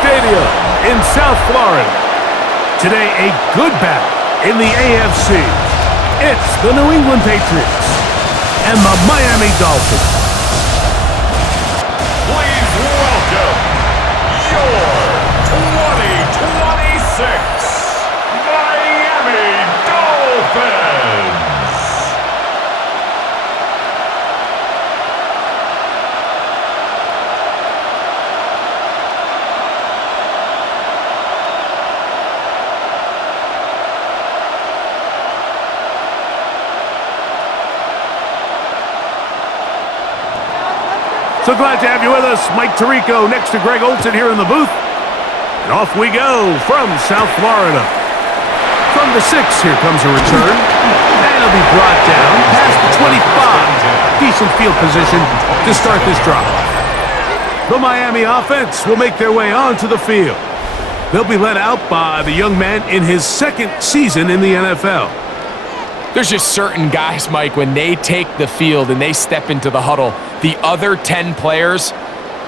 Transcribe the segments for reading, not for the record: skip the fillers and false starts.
Stadium in South Florida. Today, a good battle in the AFC. It's the New England Patriots and the Miami Dolphins. Please welcome your 2026 Miami Dolphins. So glad to have you with us. Mike Tirico next to Greg Olson here in the booth. And off we go from South Florida. From the 6, here comes a return. And it'll be brought down past the 25. Decent field position to start this drive. The Miami offense will make their way onto the field. They'll be led out by the young man in his 2nd season in the NFL. There's just certain guys, Mike, when they take the field and they step into the huddle, the other 10 players,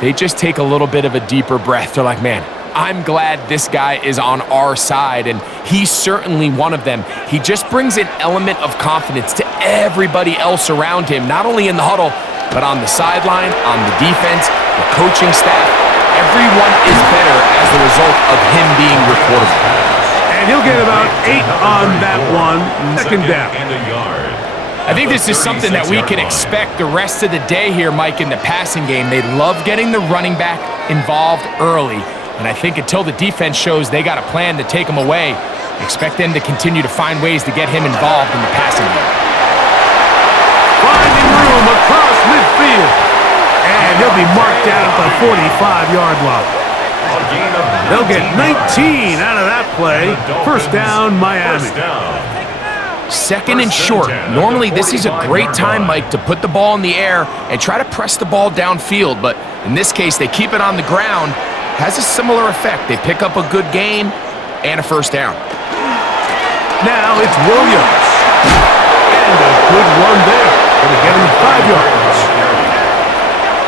they just take a little bit of a deeper breath. They're like, man, I'm glad this guy is on our side, and he's certainly one of them. He just brings an element of confidence to everybody else around him, not only in the huddle, but on the sideline, on the defense, the coaching staff. Everyone is better as a result of him being recordable. And he'll get about 8 on that one. Second down. And a yard. I think this is something that we can expect the rest of the day here, Mike, in the passing game. They love getting the running back involved early. And I think until the defense shows they got a plan to take him away, expect them to continue to find ways to get him involved in the passing game. Finding room across midfield. And he'll be marked down at the 45-yard line. They'll get 19 out of that play. First down, Miami. 2nd and short. Normally, this is a great time, Mike, to put the ball in the air and try to press the ball downfield. But in this case, they keep it on the ground. Has a similar effect. They pick up a good gain and a first down. Now it's Williams. And a good run there. Going to get him 5 yards.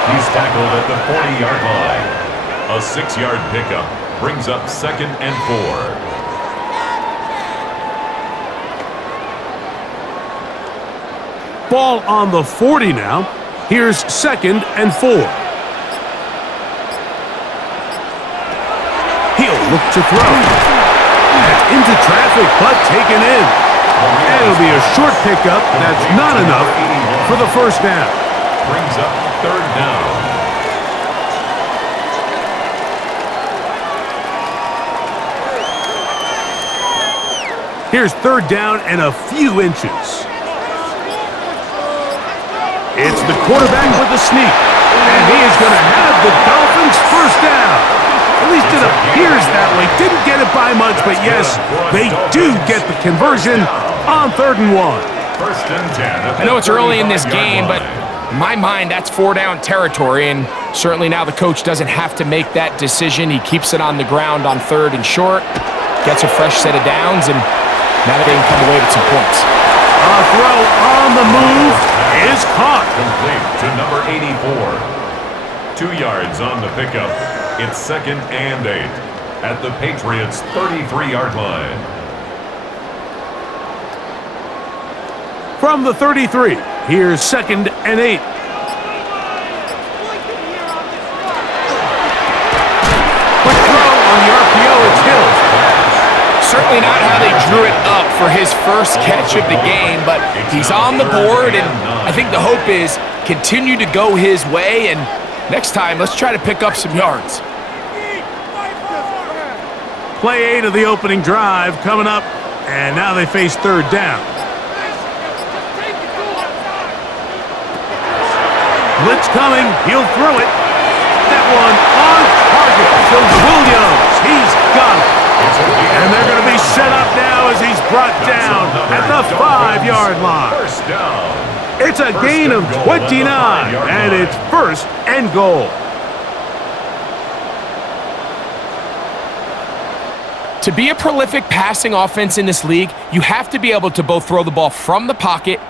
He's tackled at the 40-yard line. A 6-yard pickup brings up 2nd and 4. Ball on the 40 now. Here's 2nd and 4. He'll look to throw. That's into traffic, but taken in. And it'll be a short pickup. That's not enough for the first down. Brings up 3rd down. Here's 3rd down and a few inches. It's the quarterback with the sneak. And he is going to have the Dolphins first down. At least it appears that way. Didn't get it by much, but yes, they do get the conversion on 3rd and 1. First and 10. I know it's early in this game, but in my mind, that's 4-down territory. And certainly now the coach doesn't have to make that decision. He keeps it on the ground on 3rd and short, gets a fresh set of downs, and now they can come away with some points. A throw on the move is caught. Complete to number 84. 2 yards on the pickup. It's 2nd and 8 at the Patriots' 33-yard line. From the 33, here's 2nd and 8. Quick throw on the RPO. It's Hill. Certainly not how they drew it up for his first catch of the game, but he's on the board, and I think the hope is continue to go his way, and next time, let's try to pick up some yards. Play 8 of the opening drive coming up, and now they face 3rd down. Blitz coming, he'll throw it. That one on target to Williams. He's got it. And they're going to be set up now as he's brought down at the 5-yard line. First down. It's a gain of 29, and it's 1st and goal. To be a prolific passing offense in this league, you have to be able to both throw the ball from the pocket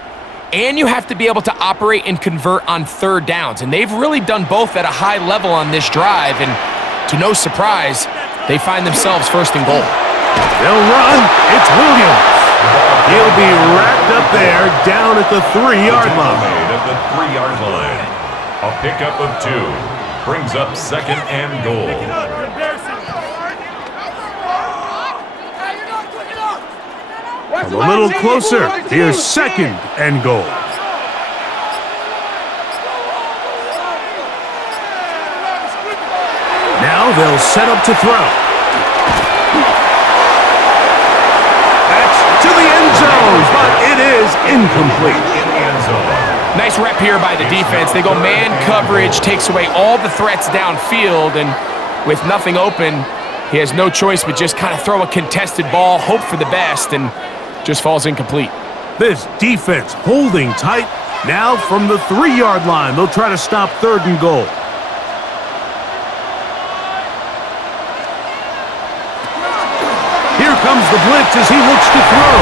and you have to be able to operate and convert on 3rd downs. And they've really done both at a high level on this drive. And to no surprise, they find themselves first and goal. They'll run. It's Williams. He'll be wrapped up there down at the 3-yard line. Made at the 3-yard line. A pickup of 2 brings up second and goal. Come a little closer. Here's second and goal. Now they'll set up to throw. That's to the end zone, but it is incomplete. In the end zone. Nice rep here by the defense. They go man coverage, takes away all the threats downfield, and with nothing open, he has no choice but just kind of throw a contested ball, hope for the best, and just falls incomplete. This defense holding tight. Now from the 3-yard line, they'll try to stop third and goal. Here comes the blitz as he looks to throw.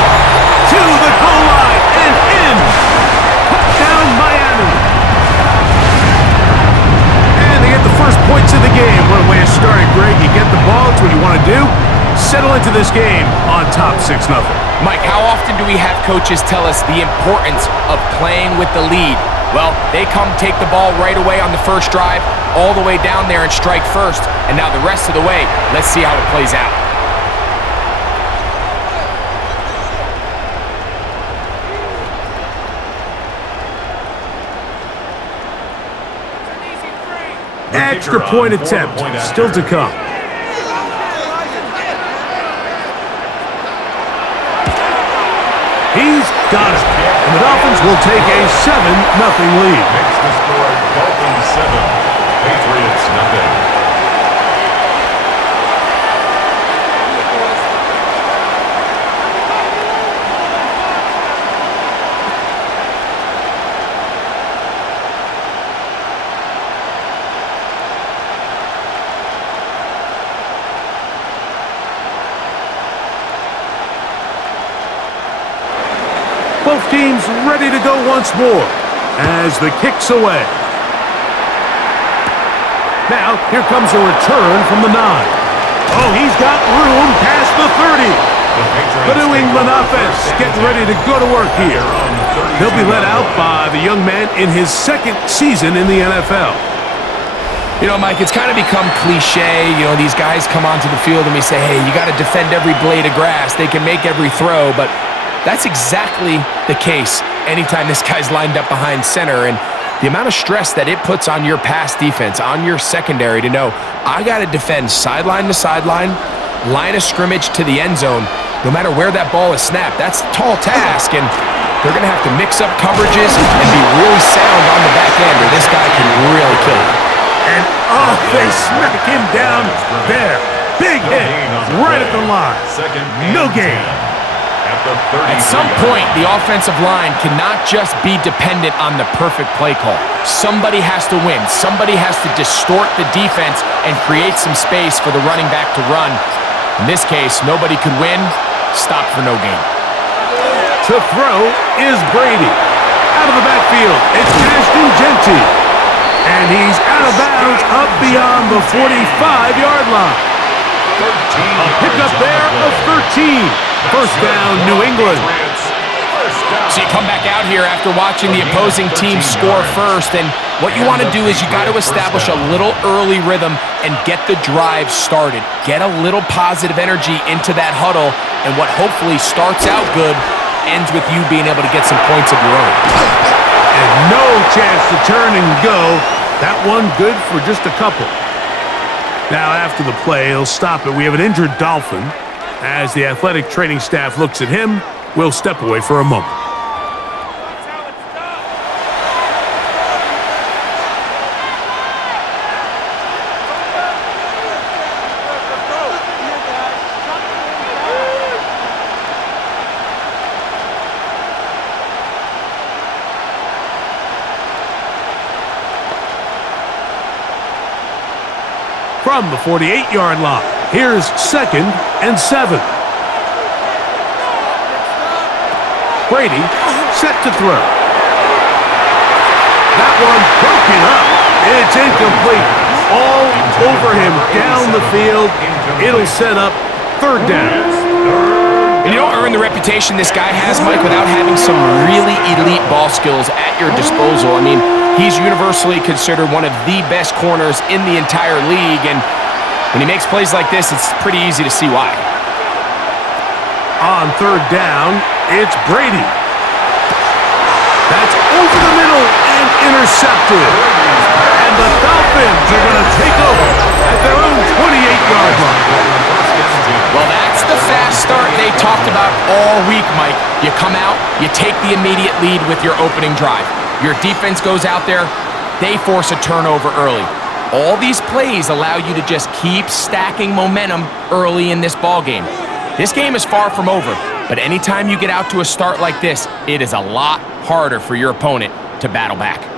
To the goal line and in. Touchdown Miami. And they get the first points of the game. What a way to start it, Greg. You get the ball. It's what you want to do. Settle into this game on top 6-0. Mike, how often do we have coaches tell us the importance of playing with the lead? Well, they come take the ball right away on the first drive, all the way down there and strike first. And now the rest of the way, let's see how it plays out. Extra point attempt still to come. He's got it. And the Dolphins will take a 7-0 lead. Makes the score Dolphins 7, Patriots 0. Both teams ready to go once more as the kick's away. Now, here comes a return from the 9. Oh, he's got room past the 30. The New England offense getting ready to go to work here. He'll be let out by the young man in his second season in the NFL. You know, Mike, it's kind of become cliche. You know, these guys come onto the field and we say, hey, you got to defend every blade of grass. They can make every throw, but that's exactly the case anytime this guy's lined up behind center. And the amount of stress that it puts on your pass defense, on your secondary to know, I got to defend sideline to sideline, line of scrimmage to the end zone, no matter where that ball is snapped. That's a tall task, and they're going to have to mix up coverages and be really sound on the back end, or this guy can really kill it. And oh, they smack him down there. Big hit right at the line. No gain. At some point, the offensive line cannot just be dependent on the perfect play call. Somebody has to win. Somebody has to distort the defense and create some space for the running back to run. In this case, nobody could win. Stop for no gain. To throw is Brady. Out of the backfield, it's Ashton Genty. And he's out of bounds up beyond the 45-yard line. A pickup there of 13. First down, New England. So you come back out here after watching the opposing team score first, and what you want to do is you got to establish a little early rhythm and get the drive started. Get a little positive energy into that huddle, and what hopefully starts out good ends with you being able to get some points of your own. And no chance to turn and go. That one good for just a couple. Now after the play, he'll stop it. We have an injured Dolphin. As the athletic training staff looks at him, we'll step away for a moment. From the 48-yard line, here's 2nd and 7. Brady set to throw. That one broken up. It's incomplete. all over him down the field. It'll set up third down. And you don't earn the reputation this guy has, Mike, without having some really elite ball skills at your disposal. I mean, he's universally considered one of the best corners in the entire league, and when he makes plays like this, it's pretty easy to see why. On third down, it's Brady. That's over the middle and intercepted. And the Dolphins are going to take over at their own 28-yard line. Well, that's the fast start they talked about all week, Mike. You come out, you take the immediate lead with your opening drive. Your defense goes out there, they force a turnover early. All these plays allow you to just keep stacking momentum early in this ball game. This game is far from over, but anytime you get out to a start like this, it is a lot harder for your opponent to battle back.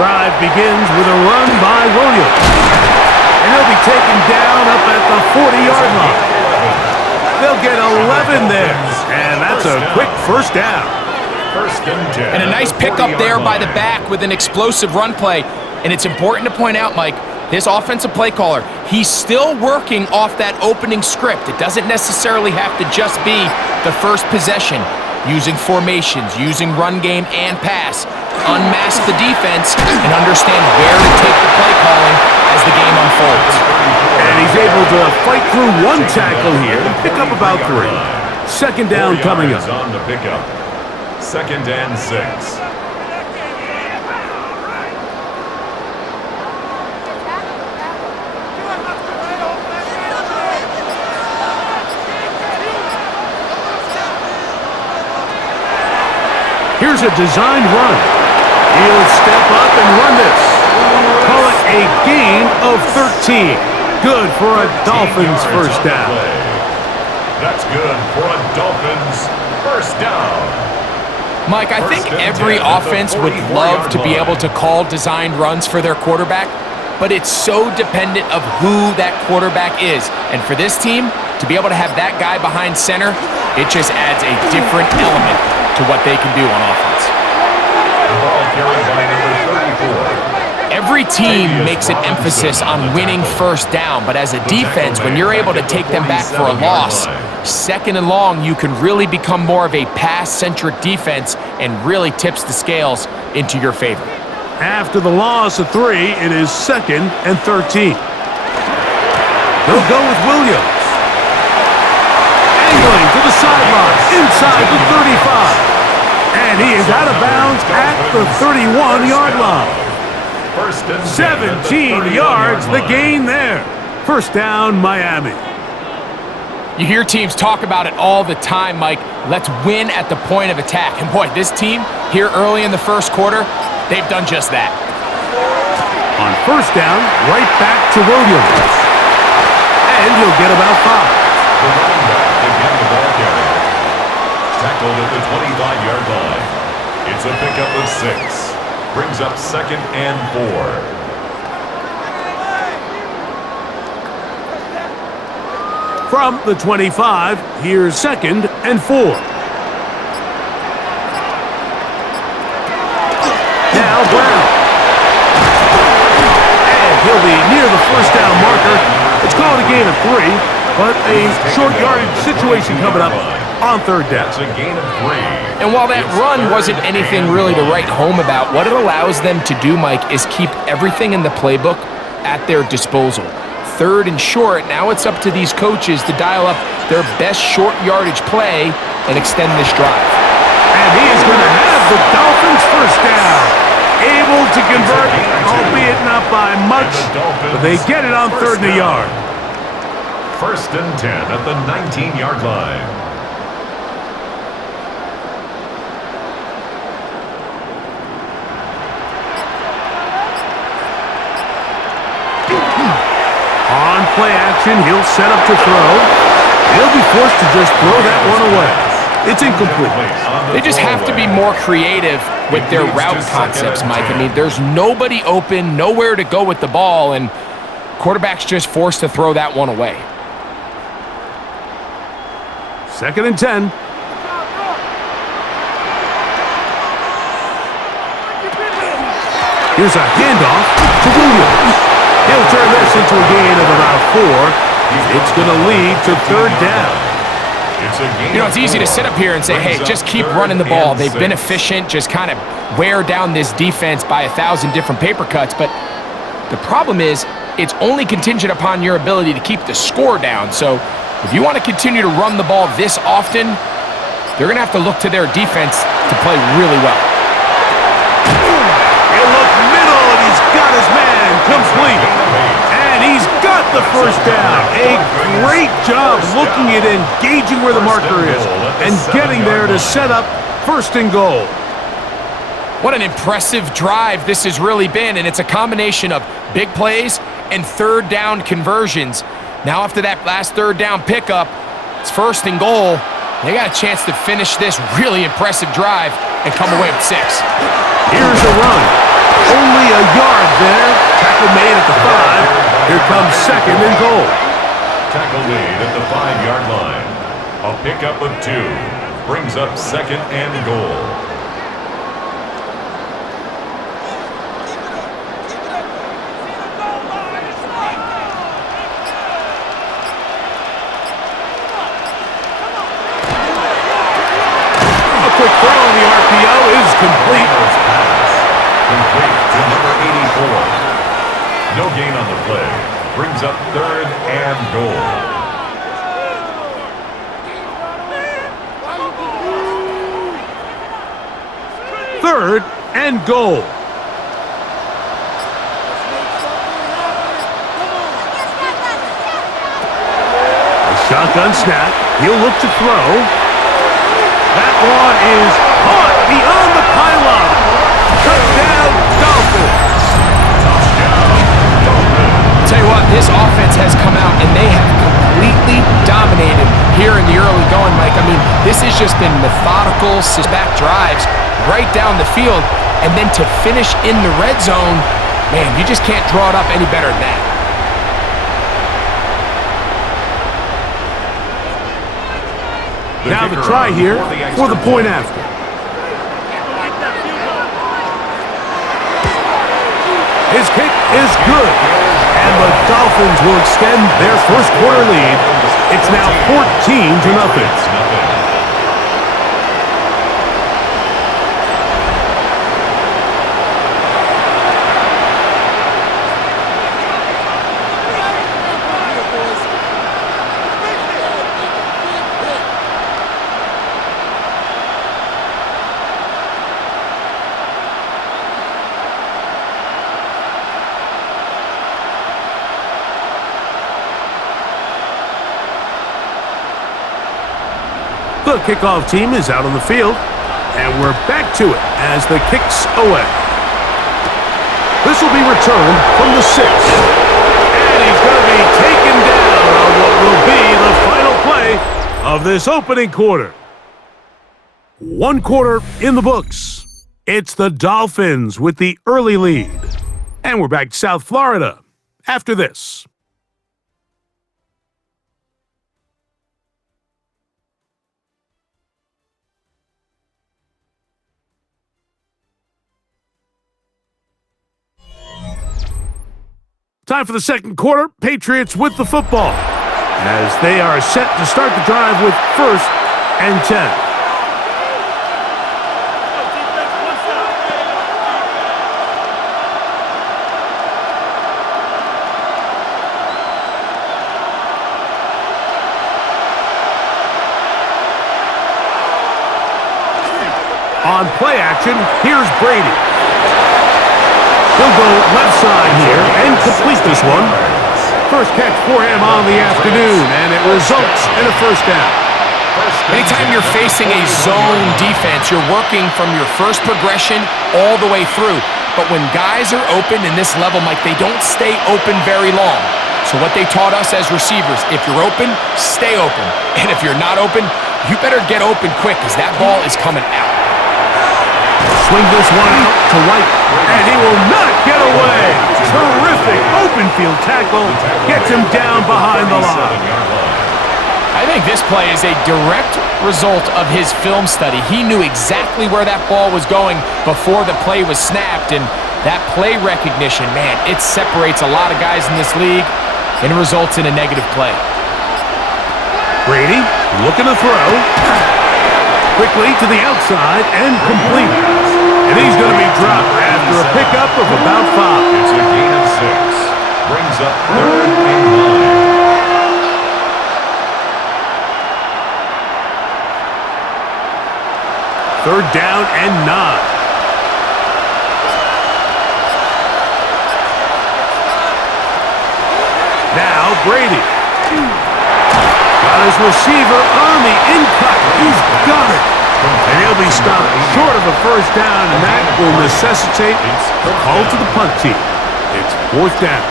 Drive begins with a run by Williams. And he'll be taken down up at the 40-yard line. They'll get 11 there. And that's a quick first down. And a nice pickup there by the back with an explosive run play. And it's important to point out, Mike, this offensive play caller, he's still working off that opening script. It doesn't necessarily have to just be the first possession. Using formations, using run game and pass. Unmask the defense and understand where to take the play calling as the game unfolds. And he's able to fight through one tackle here and pick up about 3. Second down coming up. On the pickup. 2nd and 6. Here's a designed run. He'll step up and run this. Call it a gain of 13. Good for a Dolphins first down. That's good for a Dolphins first down. Mike, I think every offense would love to be able to call designed runs for their quarterback, but it's so dependent of who that quarterback is. And for this team, to be able to have that guy behind center, it just adds a different element to what they can do on offense. Ball carried by number 34. Every team makes an emphasis on winning first down, but as a defense, when you're able to take them back for a loss, 2nd and long, you can really become more of a pass-centric defense and really tips the scales into your favor. After the loss of 3, it is 2nd and 13. They'll go with Williams. Angling to the sideline, inside the 35. And he is out of bounds at the 31-yard line. 17 yards, the gain there. First down, Miami. You hear teams talk about it all the time, Mike. Let's win at the point of attack. And boy, this team here early in the first quarter, they've done just that. On first down, right back to Williams. And he'll get about 5. The running back again the ball carrier. Tackled at the 25-yard line. It's a pickup of 6. Brings up 2nd and 4. From the 25, here's 2nd and 4. Now Brown. And he'll be near the first down marker. It's called a gain of 3, but a short yardage situation coming up on third down. That's a gain of 3. And while that run wasn't anything really to write home about, what it allows them to do, Mike, is keep everything in the playbook at their disposal. 3rd and short, now it's up to these coaches to dial up their best short yardage play and extend this drive. And he is going to have the Dolphins first down. Able to convert, albeit not by much, but they get it on 3rd and a yard. 1st and 10 at the 19-yard line. On play action. action. He'll set up to throw. He'll be forced to just throw that one away. It's incomplete. They just have to be more creative with their route concepts, Mike. I mean, there's nobody open, nowhere to go with the ball, and quarterback's just forced to throw that one away. 2nd and 10. Here's a handoff to Williams. He'll turn this into a gain of about 4. It's going to lead to 3rd down. You know, it's easy to sit up here and say, hey, just keep running the ball. They've been efficient, just kind of wear down this defense by 1,000 different paper cuts. But the problem is, it's only contingent upon your ability to keep the score down. So if you want to continue to run the ball this often, they're going to have to look to their defense to play really well. He'll look middle, and he's got his man complete. And he's got the 1st down. A great job looking at engaging where the marker is and getting there to set up 1st and goal. What an impressive drive this has really been, and it's a combination of big plays and 3rd down conversions. Now after that last 3rd down pickup, it's 1st and goal. They got a chance to finish this really impressive drive and come away with 6. Here's a run. Only a yard there. Tackle made at the 5. Here comes 2nd and goal. Tackle made at the 5-yard line. A pickup of 2 brings up 2nd and goal. Quick throw on the RPO is complete. Complete to number 84. No gain on the play. Brings up 3rd and goal. Third and goal. A shotgun snap. He'll look to throw. That one is caught beyond the pylon. Touchdown, Dolphins. Tell you what, this offense has come out and they have completely dominated here in the early going, Mike. I mean, this has just been methodical, back drives right down the field, and then to finish in the red zone, man, you just can't draw it up any better than that. Now the try here for the point after. His kick is good. And the Dolphins will extend their 1st quarter lead. It's now 14-0. The kickoff team is out on the field, and we're back to it as the kick's away. This will be returned from the 6. And he's going to be taken down on what will be the final play of this opening quarter. 1 quarter in the books. It's the Dolphins with the early lead. And we're back to South Florida after this. Time for the 2nd quarter. Patriots with the football as they are set to start the drive with 1st and 10. On play action, here's Brady. He'll go left side here and complete this one. First catch for him on the afternoon, and it results in a 1st down. Anytime you're facing a zone defense, you're working from your first progression all the way through. But when guys are open in this level, Mike, they don't stay open very long. So what they taught us as receivers, if you're open, stay open. And if you're not open, you better get open quick because that ball is coming out. Swing this one out to White, and he will not get away. Terrific open field tackle. Gets him down behind the line. I think this play is a direct result of his film study. He knew exactly where that ball was going before the play was snapped, and that play recognition, man, it separates a lot of guys in this league and results in a negative play. Brady looking to throw. Quickly to the outside and complete. And he's going to be dropped after a pickup of about 5. It's a gain of 6. Brings up 3rd and 9. 3rd down and 9. Now Brady. Got his receiver on the in-cut. He's got it. And he'll be stopped short of a 1st down, and that will necessitate a call to the punt team. It's 4th down.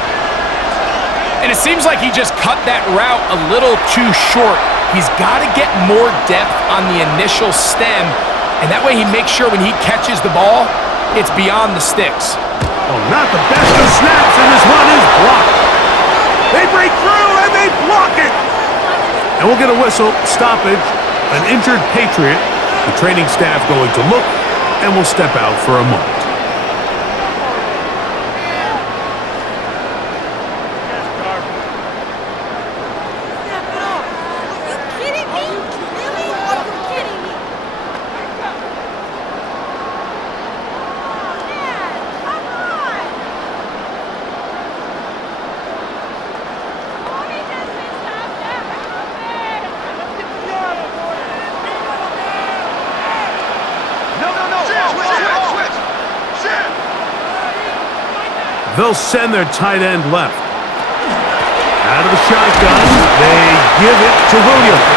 And it seems like he just cut that route a little too short. He's got to get more depth on the initial stem, and that way he makes sure when he catches the ball, it's beyond the sticks. Oh, not the best of snaps, and this one is blocked. They break through, and they block it. And we'll get a whistle, stoppage, an injured Patriot. The training staff going to look, and we'll step out for a moment. They'll send their tight end left. Out of the shotgun, they give it to Williams.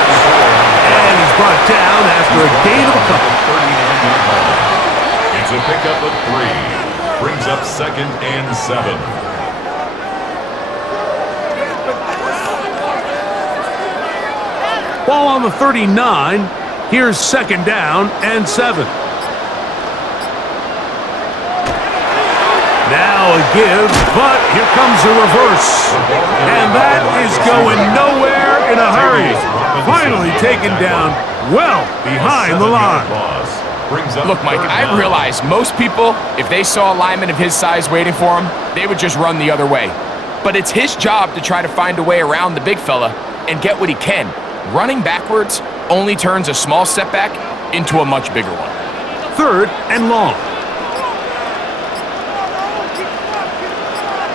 And he's brought down after a gain of a couple. It's a pickup of 3. Brings up 2nd and 7. Ball on the 39. Here's 2nd down and 7. Now a give, but here comes a reverse. And that is going nowhere in a hurry. Finally taken down well behind the line. Look, Mike, I realize most people, if they saw a lineman of his size waiting for him, they would just run the other way. But it's his job to try to find a way around the big fella and get what he can. Running backwards only turns a small setback into a much bigger one. 3rd and long.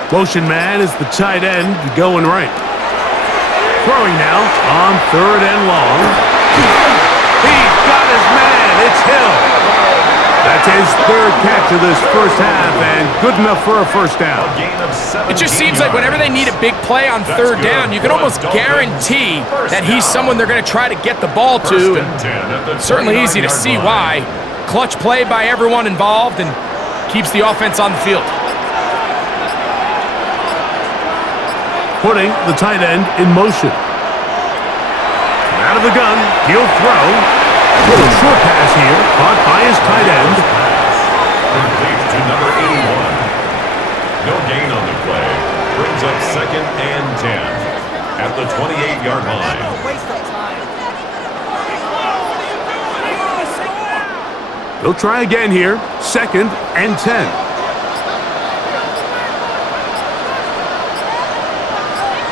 Motion man is the tight end going right. Throwing now on 3rd and long. He's got his man. It's Hill. That's his 3rd catch of this 1st half and good enough for a 1st down. It just seems like whenever they need a big play on 3rd down, you can almost guarantee that he's someone they're going to try to get the ball to. And it's certainly easy to see why. Clutch play by everyone involved and keeps the offense on the field. Putting the tight end in motion. Out of the gun, he'll throw. Little short pass here, caught by his tight end. Complete to number 81. No gain on the play. Brings up 2nd and 10 at the 28-yard line. They'll try again here, 2nd and 10.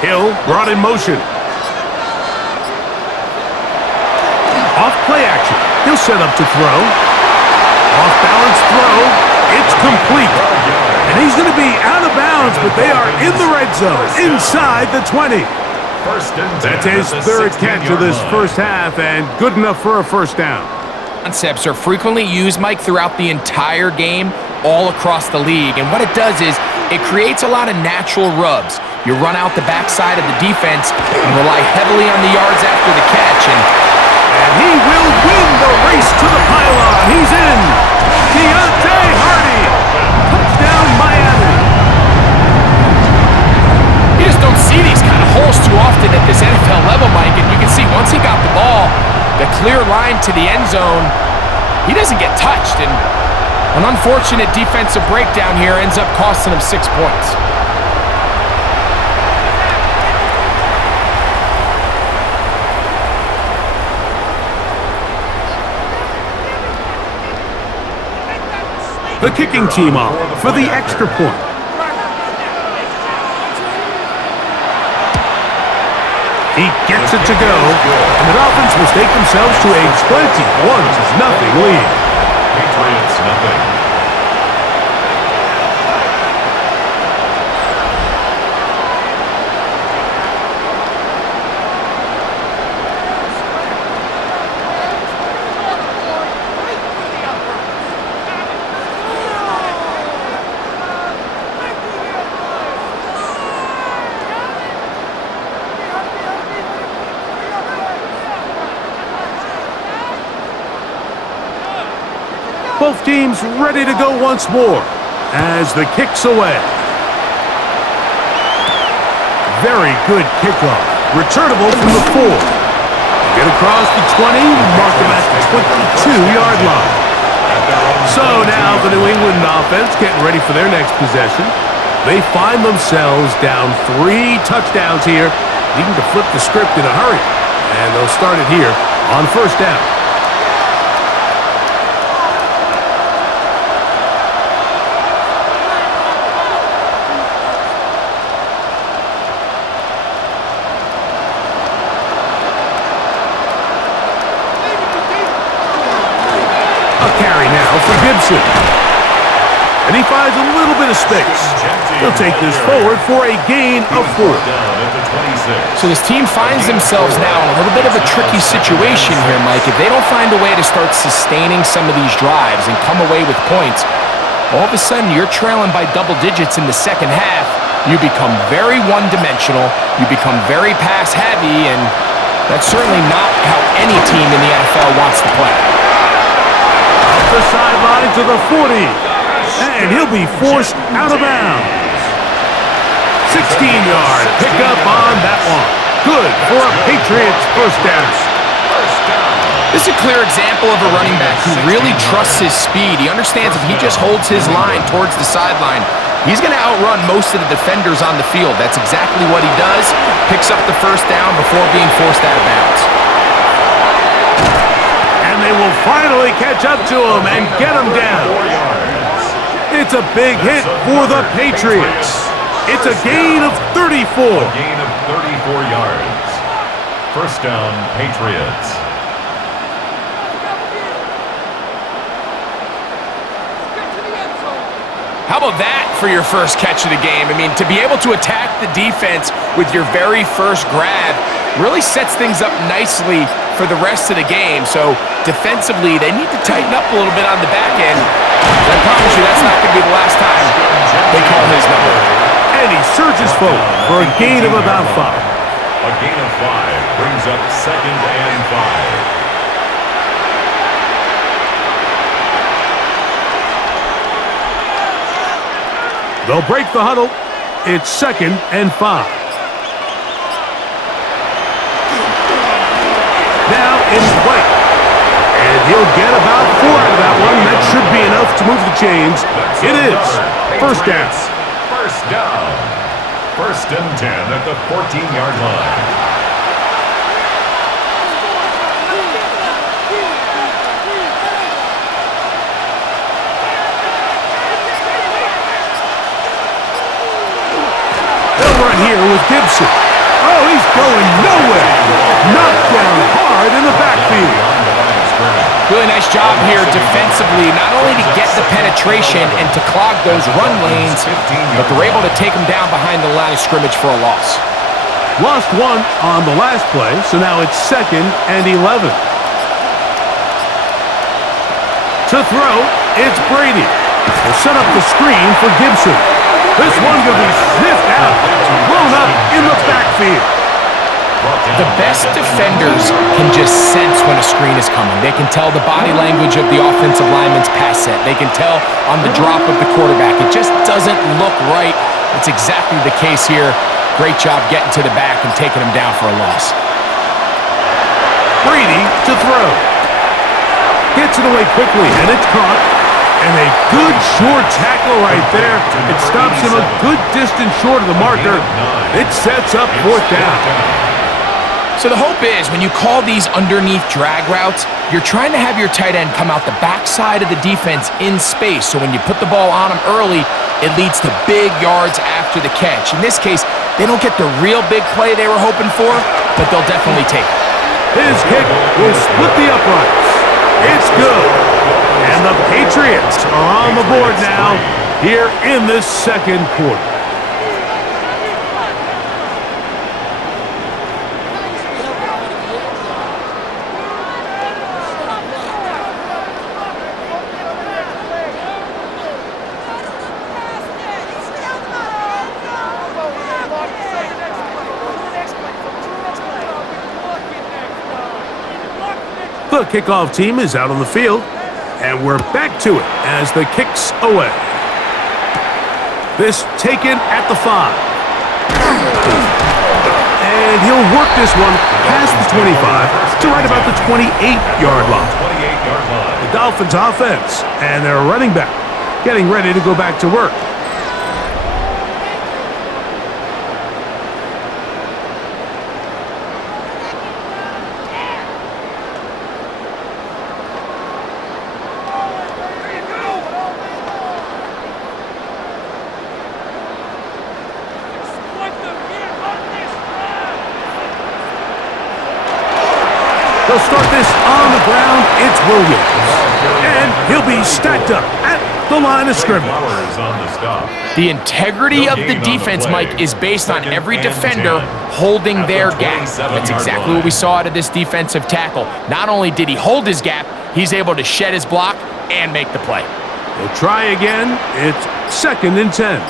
Hill brought in motion. Off play action. He'll set up to throw. Off balance throw. It's complete. And he's going to be out of bounds, but they are in the red zone, inside the 20. That's his 3rd catch of this 1st half, and good enough for a 1st down. Concepts are frequently used, Mike, throughout the entire game, all across the league. And what it does is it creates a lot of natural rubs. You run out the backside of the defense and rely heavily on the yards after the catch. And he will win the race to the pylon. He's in. Deontay Hardy. Touchdown, Miami. You just don't see these he doesn't get touched, and an unfortunate defensive breakdown here ends up costing him 6 points. The kicking team off for the extra point. He gets it to go, and the Dolphins will take themselves to a 21-0 lead. Patriots nothing. Both teams ready to go once more as the kick's away. Very good kickoff. Returnable from the 4. Get across the 20, mark them at the 22-yard line. So now the New England offense getting ready for their next possession. They find themselves down 3 touchdowns here, needing to flip the script in a hurry. And they'll start it here on first down. Carry now for Gibson. And he finds a little bit of space. He'll take this forward for a gain of 4. So this team finds themselves now in a little bit of a tricky situation here, Mike. If they don't find a way to start sustaining some of these drives and come away with points, all of a sudden you're trailing by double digits in the second half. You become very one-dimensional. You become very pass-heavy, and that's certainly not how any team in the NFL wants to play. The sideline to the 40, and he'll be forced out of bounds. 16-yard pickup on that one. Good for a Patriots first down. This is a clear example of a running back who really trusts his speed. He understands if he just holds his line towards the sideline, he's going to outrun most of the defenders on the field. That's exactly what he does. Picks up the first down before being forced out of bounds. And they will finally catch up to him and get him down. It's a big hit for the Patriots. It's a gain of 34. A gain of 34 yards. First down, Patriots. How about that for your first catch of the game? I mean, to be able to attack the defense with your very first grab really sets things up nicely for the rest of the game. So defensively, they need to tighten up a little bit on the back end. I promise you that's not going to be the last time they call his number. And he surges forward for a gain of about 5. A gain of 5 brings up second and 5. They'll break the huddle. It's second and 5. Now it's White. And he'll get about 4 out of that one. That should be enough to move the chains. It is first down. First down. First and 10 at the 14-yard line. Here with Gibson. Oh, he's going nowhere. Knocked down hard in the backfield. Really nice job here defensively, not only to get the penetration and to clog those run lanes, but they're able to take him down behind the line of scrimmage for a loss. Lost 1 on the last play, so now it's second and 11. To throw, it's Brady. They'll set up the screen for Gibson. This one's going to be sniffed out, blown up in the backfield. The best defenders can just sense when a screen is coming. They can tell the body language of the offensive lineman's pass set. They can tell on the drop of the quarterback. It just doesn't look right. It's exactly the case here. Great job getting to the back and taking him down for a loss. Brady to throw. Gets it away quickly, and it's caught. And a good short tackle right there. It stops him a good distance short of the marker. It sets up fourth down. So the hope is when you call these underneath drag routes, you're trying to have your tight end come out the backside of the defense in space. So when you put the ball on him early, it leads to big yards after the catch. In this case, they don't get the real big play they were hoping for, but they'll definitely take it. His kick will split the uprights. It's good. And the Patriots are on the board now here in this second quarter. The kickoff team is out on the field, and we're back to it as the kick's away. This taken at the 5. And he'll work this one past the 25 to right about the 28-yard line. The Dolphins offense and their running back getting ready to go back to work. They'll start this on the ground. It's Williams. And he'll be stacked up at the line of scrimmage. The integrity of the defense, Mike, is based on every defender holding their gap. That's exactly what we saw out of this defensive tackle. Not only did he hold his gap, he's able to shed his block and make the play. They'll try again. It's 2nd and 10.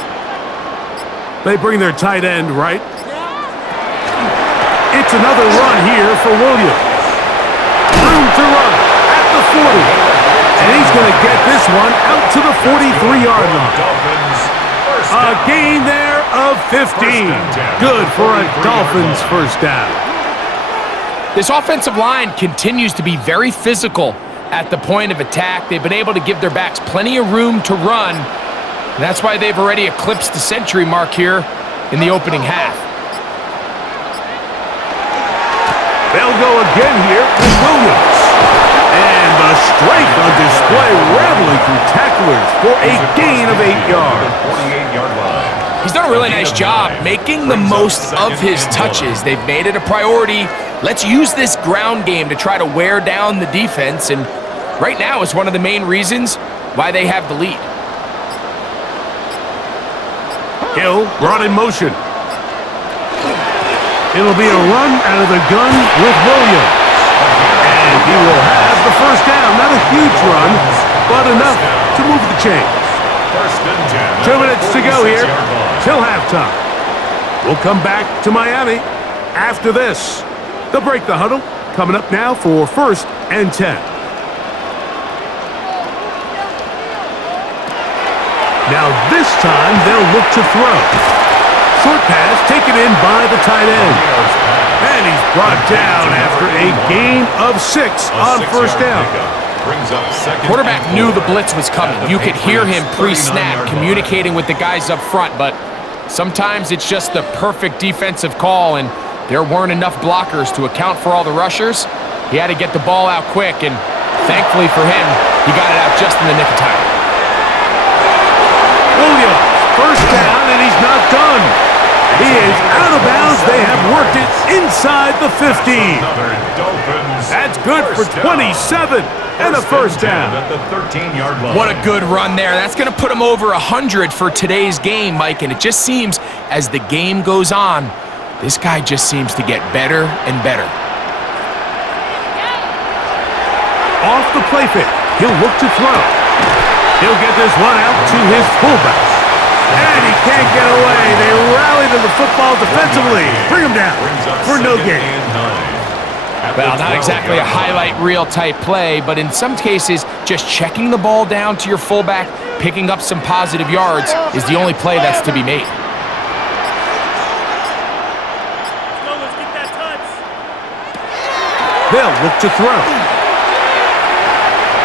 They bring their tight end right. It's another run here for Williams. Room to run at the 40. And he's going to get this one out to the 43-yard line. A gain there of 15. Good for a Dolphins first down. This offensive line continues to be very physical at the point of attack. They've been able to give their backs plenty of room to run. And that's why they've already eclipsed the century mark here in the opening half. They'll go again here with Williams. And the strength on display, rattling through tacklers for a gain of 8 yards. He's done a really nice job making the most of his touches. They've made it a priority. Let's use this ground game to try to wear down the defense. And right now is one of the main reasons why they have the lead. Hill brought in motion. It'll be a run out of the gun with Williams. And he will have the first down. Not a huge run, but enough to move the chains. 2 minutes to go here till halftime. We'll come back to Miami after this. They'll break the huddle. Coming up now for 1st and 10. Now this time they'll look to throw. Short pass taken in by the tight end. And he's brought down after a gain of 6 on first down. Quarterback knew the blitz was coming. You could hear him pre-snap communicating with the guys up front, but sometimes it's just the perfect defensive call, and there weren't enough blockers to account for all the rushers. He had to get the ball out quick, and thankfully for him, he got it out just in the nick of time. Williams, first down, and he's not done. He is out of bounds. They have worked it inside the 15. That's good for 27 and a first down. What a good run there. That's going to put him over 100 for today's game, Mike, and it just seems as the game goes on, this guy just seems to get better and better. Off the play fake, he'll look to throw. He'll get this one out to his fullback. And he can't get away. They rally to the football defensively. Bring him down for no gain. Well, not exactly a highlight reel type play, but in some cases, just checking the ball down to your fullback, picking up some positive yards is the only play that's to be made. They'll look to throw.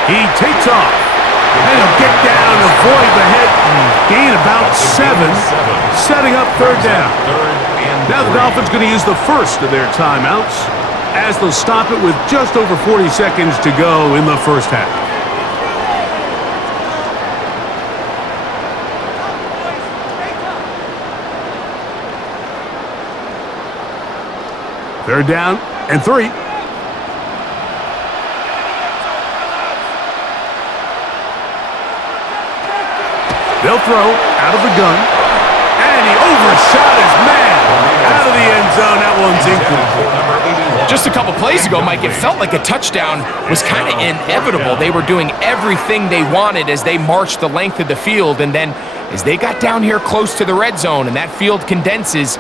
He takes off. And he'll get down, avoid the hit, and gain about 7, setting up third down. Now the Dolphins going to use the first of their timeouts as they'll stop it with just over 40 seconds to go in the first half. Third down and 3. They'll throw out of the gun. And he overshot his man. Out of the end zone. That one's incomplete. Just a couple plays ago, Mike, it felt like a touchdown was kind of inevitable. They were doing everything they wanted as they marched the length of the field. And then as they got down here close to the red zone and that field condenses,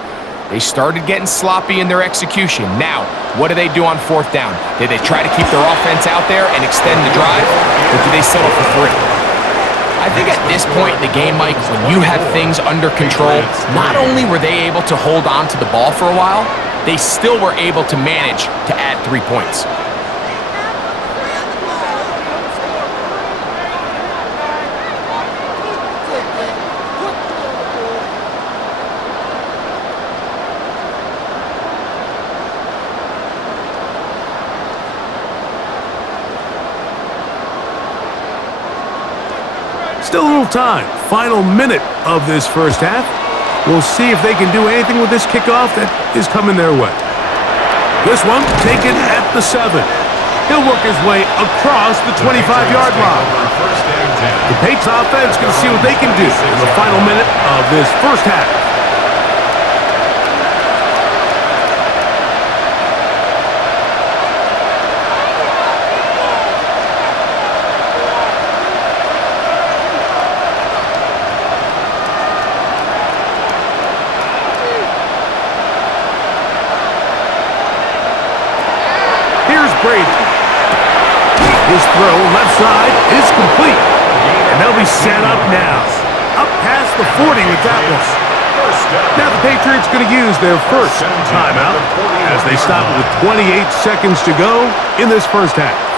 they started getting sloppy in their execution. Now, what do they do on fourth down? Did they try to keep their offense out there and extend the drive? Or do they settle for 3? I think at this point in the game, Mike, when you have things under control, not only were they able to hold on to the ball for a while, they still were able to manage to add 3 points. Still a little time. Final minute of this first half. We'll see if they can do anything with this kickoff that is coming their way. This one taken at the 7. He'll work his way across the 25-yard line. The Patriots offense can see what they can do in the final minute of this first half. Brady. His throw left side is complete. And they'll be set up now. Up past the 40 with that one. Now the Patriots going to use their first timeout as they stop with 28 seconds to go in this first half.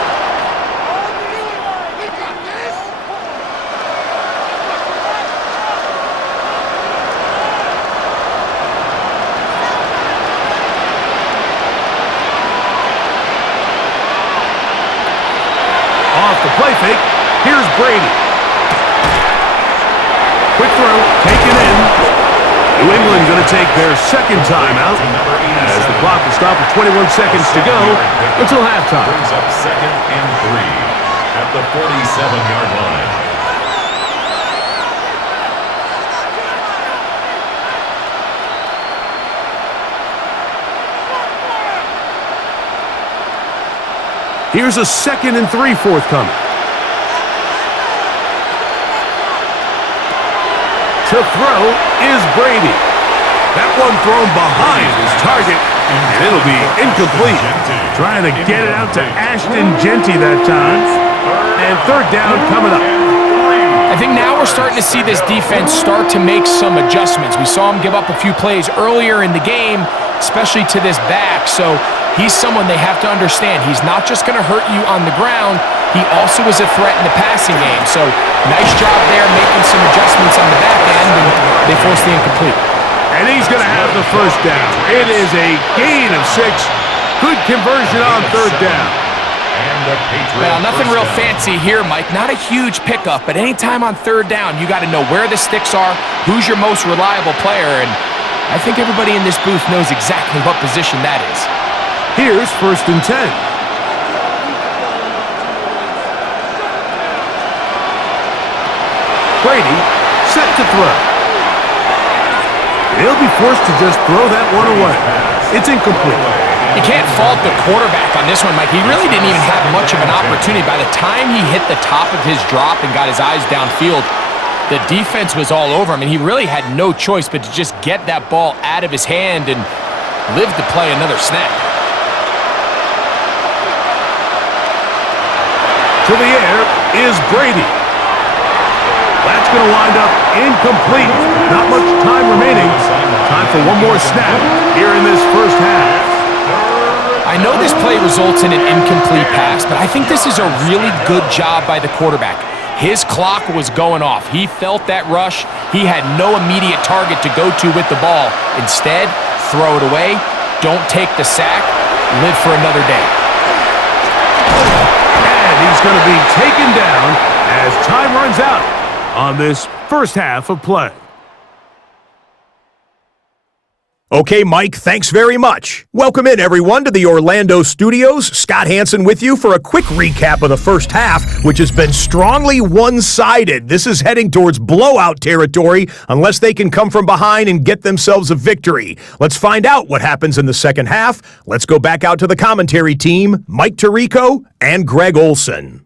The play fake. Here's Brady. Quick throw, taken in. New England going to take their second timeout as the clock will stop with 21 seconds to go until halftime. Brings up 2nd and 3 at the 47-yard line. Here's a 2nd and 3 forthcoming. To throw is Brady. That one thrown behind his target, and it'll be incomplete. Trying to get it out to Ashton Genty that time. And third down coming up. I think now we're starting to see this defense start to make some adjustments. We saw him give up a few plays earlier in the game, especially to this back. So he's someone they have to understand. He's not just going to hurt you on the ground. He also is a threat in the passing game. So nice job there making some adjustments on the back end, and they force the incomplete. And he's going to have the first down. It is a gain of 6. Good conversion on third down. Well, nothing real fancy here, Mike. Not a huge pickup, but anytime on third down, you got to know where the sticks are, who's your most reliable player, and I think everybody in this booth knows exactly what position that is. Here's 1st and 10. Brady set to throw. He'll be forced to just throw that one away. It's incomplete. You can't fault the quarterback on this one, Mike. He really didn't even have much of an opportunity. By the time he hit the top of his drop and got his eyes downfield, the defense was all over him, and he really had no choice but to just get that ball out of his hand and live to play another snap. To the air is Brady. That's going to wind up incomplete. Not much time remaining. Time for one more snap here in this first half. I know this play results in an incomplete pass, but I think this is a really good job by the quarterback. His clock was going off. He felt that rush. He had no immediate target to go to with the ball. Instead, throw it away. Don't take the sack. Live for another day. And he's going to be taken down as time runs out on this first half of play. Okay, Mike, thanks very much. Welcome in, everyone, to the Orlando studios. Scott Hansen with you for a quick recap of the first half, which has been strongly one-sided. This is heading towards blowout territory unless they can come from behind and get themselves a victory. Let's find out what happens in the second half. Let's go back out to the commentary team, Mike Tirico and Greg Olson.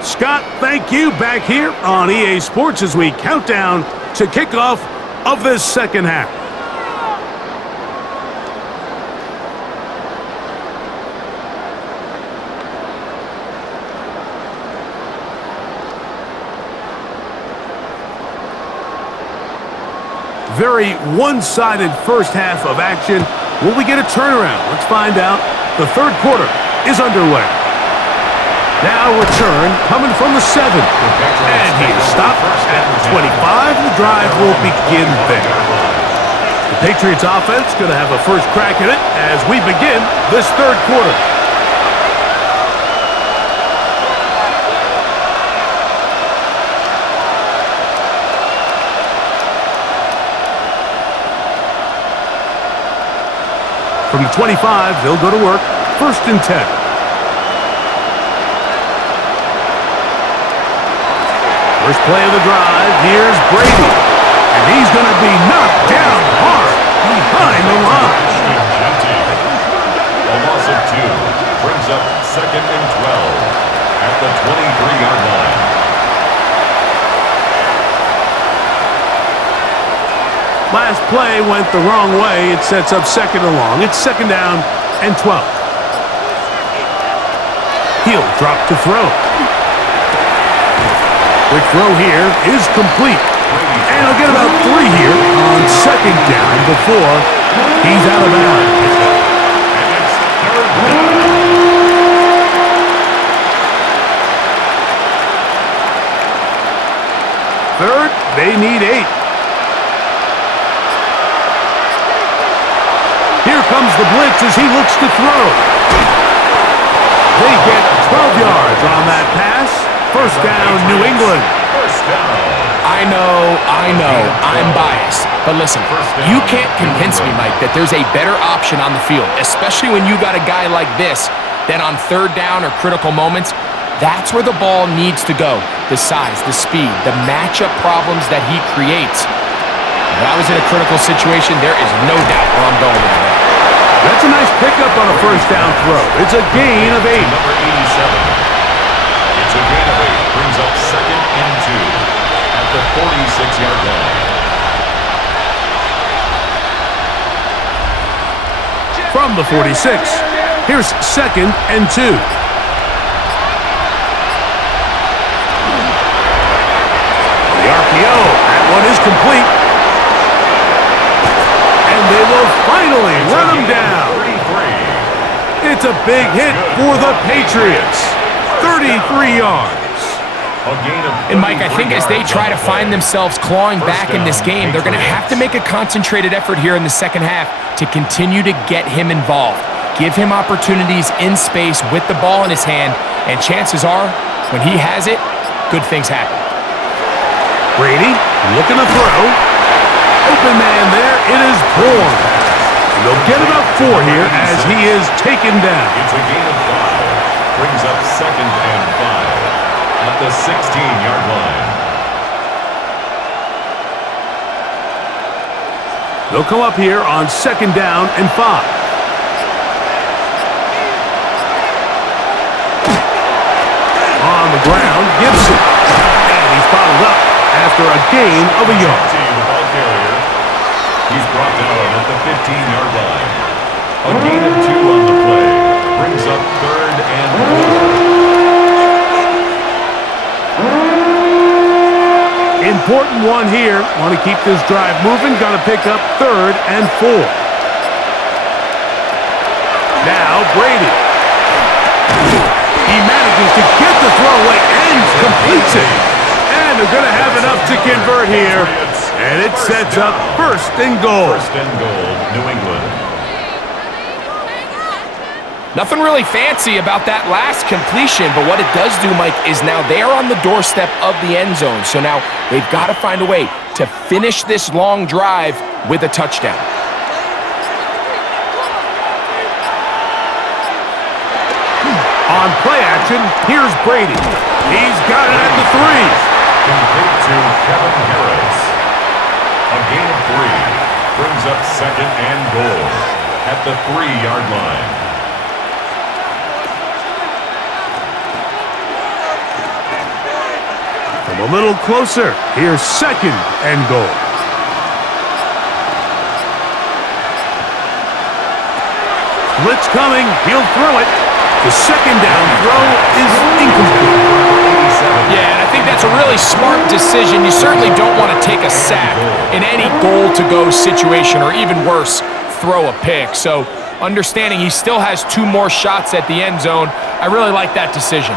Scott, thank you. Back here on EA Sports as we count down to kickoff of this second half. Very one-sided first half of action. Will we get a turnaround? Let's find out. The third quarter is underway. Now return coming from the 7. And he is stopped at the 25. The drive will begin there. The Patriots offense going to have a first crack at it as we begin this third quarter. From the 25, they'll go to work. First and 10. First play of the drive, here's Brady. And he's going to be knocked down hard behind the line. A loss of 2 brings up second and 12 at the 23-yard line. Last play went the wrong way. It sets up second and long. It's second down and 12. He'll drop to throw. Quick throw here is complete. And he'll get about 3 here on second down before he's out of bounds. Third, they need 8. Here comes the blitz as he looks to throw. They get 12 yards on that pass. First down, New England. I know, I'm biased. But listen, you can't convince me, Mike, that there's a better option on the field, especially when you got a guy like this, that on third down or critical moments, that's where the ball needs to go. The size, the speed, the matchup problems that he creates. If I was in a critical situation, there is no doubt where I'm going with that. That's a nice pickup on a first down throw. It's a gain of 8. Number 87. It's a gain of 8. Brings up second and 2 at the 46-yard line. From the 46, here's second and 2. The RPO, that one is complete. And they will finally run him down. It's a big hit for the Patriots. 33 yards. And Mike, I think as they try to find themselves clawing back in this game, they're going to have to make a concentrated effort here in the second half to continue to get him involved. Give him opportunities in space with the ball in his hand, and chances are, when he has it, good things happen. Brady looking to throw. Open man there. It is Bourne. And they'll get about 4 here as he is taken down. It's a gain of 5. Brings up second and 5 at the 16-yard line. They'll come up here on second down and 5. On the ground, Gibson. And he's bottled up after a gain of a yard. The ball carrier. He's brought down at the 15-yard line. A gain of 2 on the play. Brings up 3rd and 4. Important one here. Want to keep this drive moving. Got to pick up 3rd and 4. Now Brady. He manages to get the throw away and completes it. And they're going to have enough to convert here. And it sets up 1st and goal. 1st and goal, New England. Nothing really fancy about that last completion, but what it does do, Mike, is now they're on the doorstep of the end zone. So now they've got to find a way to finish this long drive with a touchdown. On play action, here's Brady. He's got it at the 3. Complete to Kevin Harris. A gain of 3. Brings up 2nd and goal at the 3-yard line. From a little closer, here's 2nd and goal. Blitz coming, he'll throw it. The 2nd down throw is incomplete. Yeah, and I think that's a really smart decision. You certainly don't want to take a sack in any goal-to-go situation, or even worse, throw a pick. So understanding he still has 2 more shots at the end zone, I really like that decision.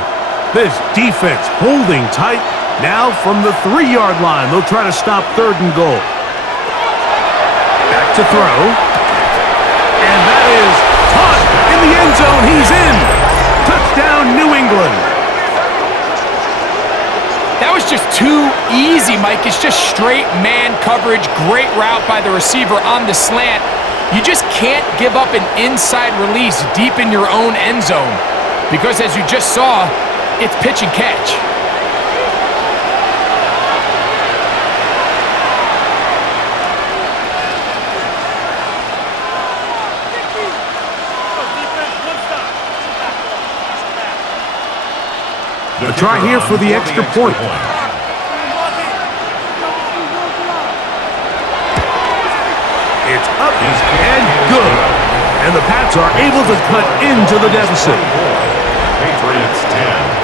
This defense holding tight. Now from the 3-yard line, they'll try to stop 3rd and goal. Back to throw. And that is caught in the end zone. He's in. Touchdown, New England. That was just too easy, Mike. It's just straight man coverage. Great route by the receiver on the slant. You just can't give up an inside release deep in your own end zone, because as you just saw, it's pitch and catch. A try here for the extra point. It's up and good. And the Pats are able to cut into the deficit. Patriots 10.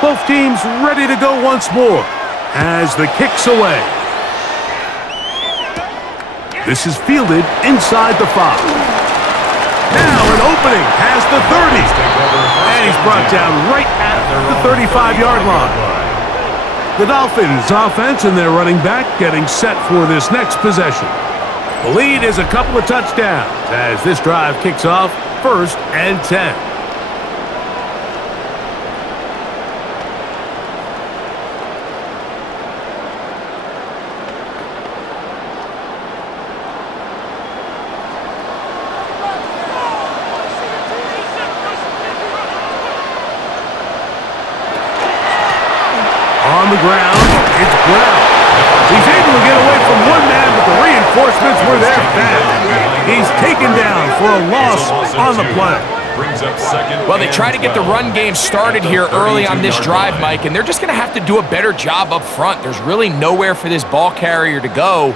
Both teams ready to go once more as the kick's away. This is fielded inside the 5. Now an opening past the 30. And he's brought down right at the 35-yard line. The Dolphins offense and their running back getting set for this next possession. The lead is a couple of touchdowns as this drive kicks off 1st and 10. On the ground, it's Brown. He's able to get away from one man, but the reinforcements were there fast. He's taken down for a loss on the play. Well, they try to get the run game started here early on this drive, Mike, and they're just going to have to do a better job up front. There's really nowhere for this ball carrier to go.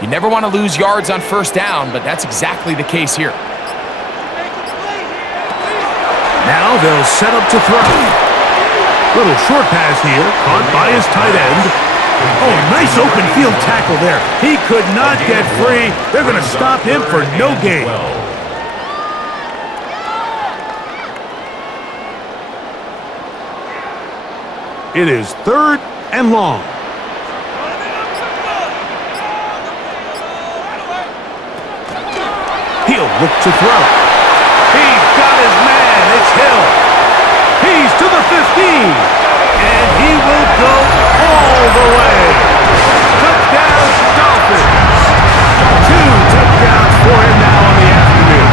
You never want to lose yards on 1st down, but that's exactly the case here. Now they'll set up to throw. Little short pass here, caught by his tight end. Oh, nice open field tackle there. He could not get free. They're going to stop him for no gain. It is 3rd and long. He'll look to throw. He's got his man. It's Hill. He's to the 15. And he will go all the way. Touchdown, Dolphins. 2 touchdowns for him now on the afternoon.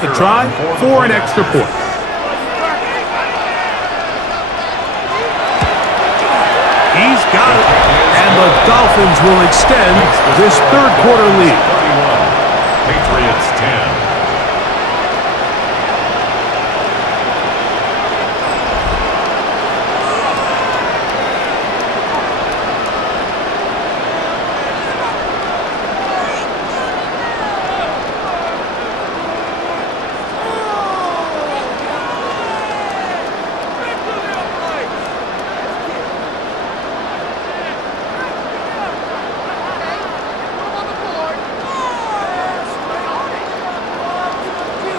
the try for an extra point. He's got it. And the Dolphins will extend this third quarter lead. 31, Patriots 10.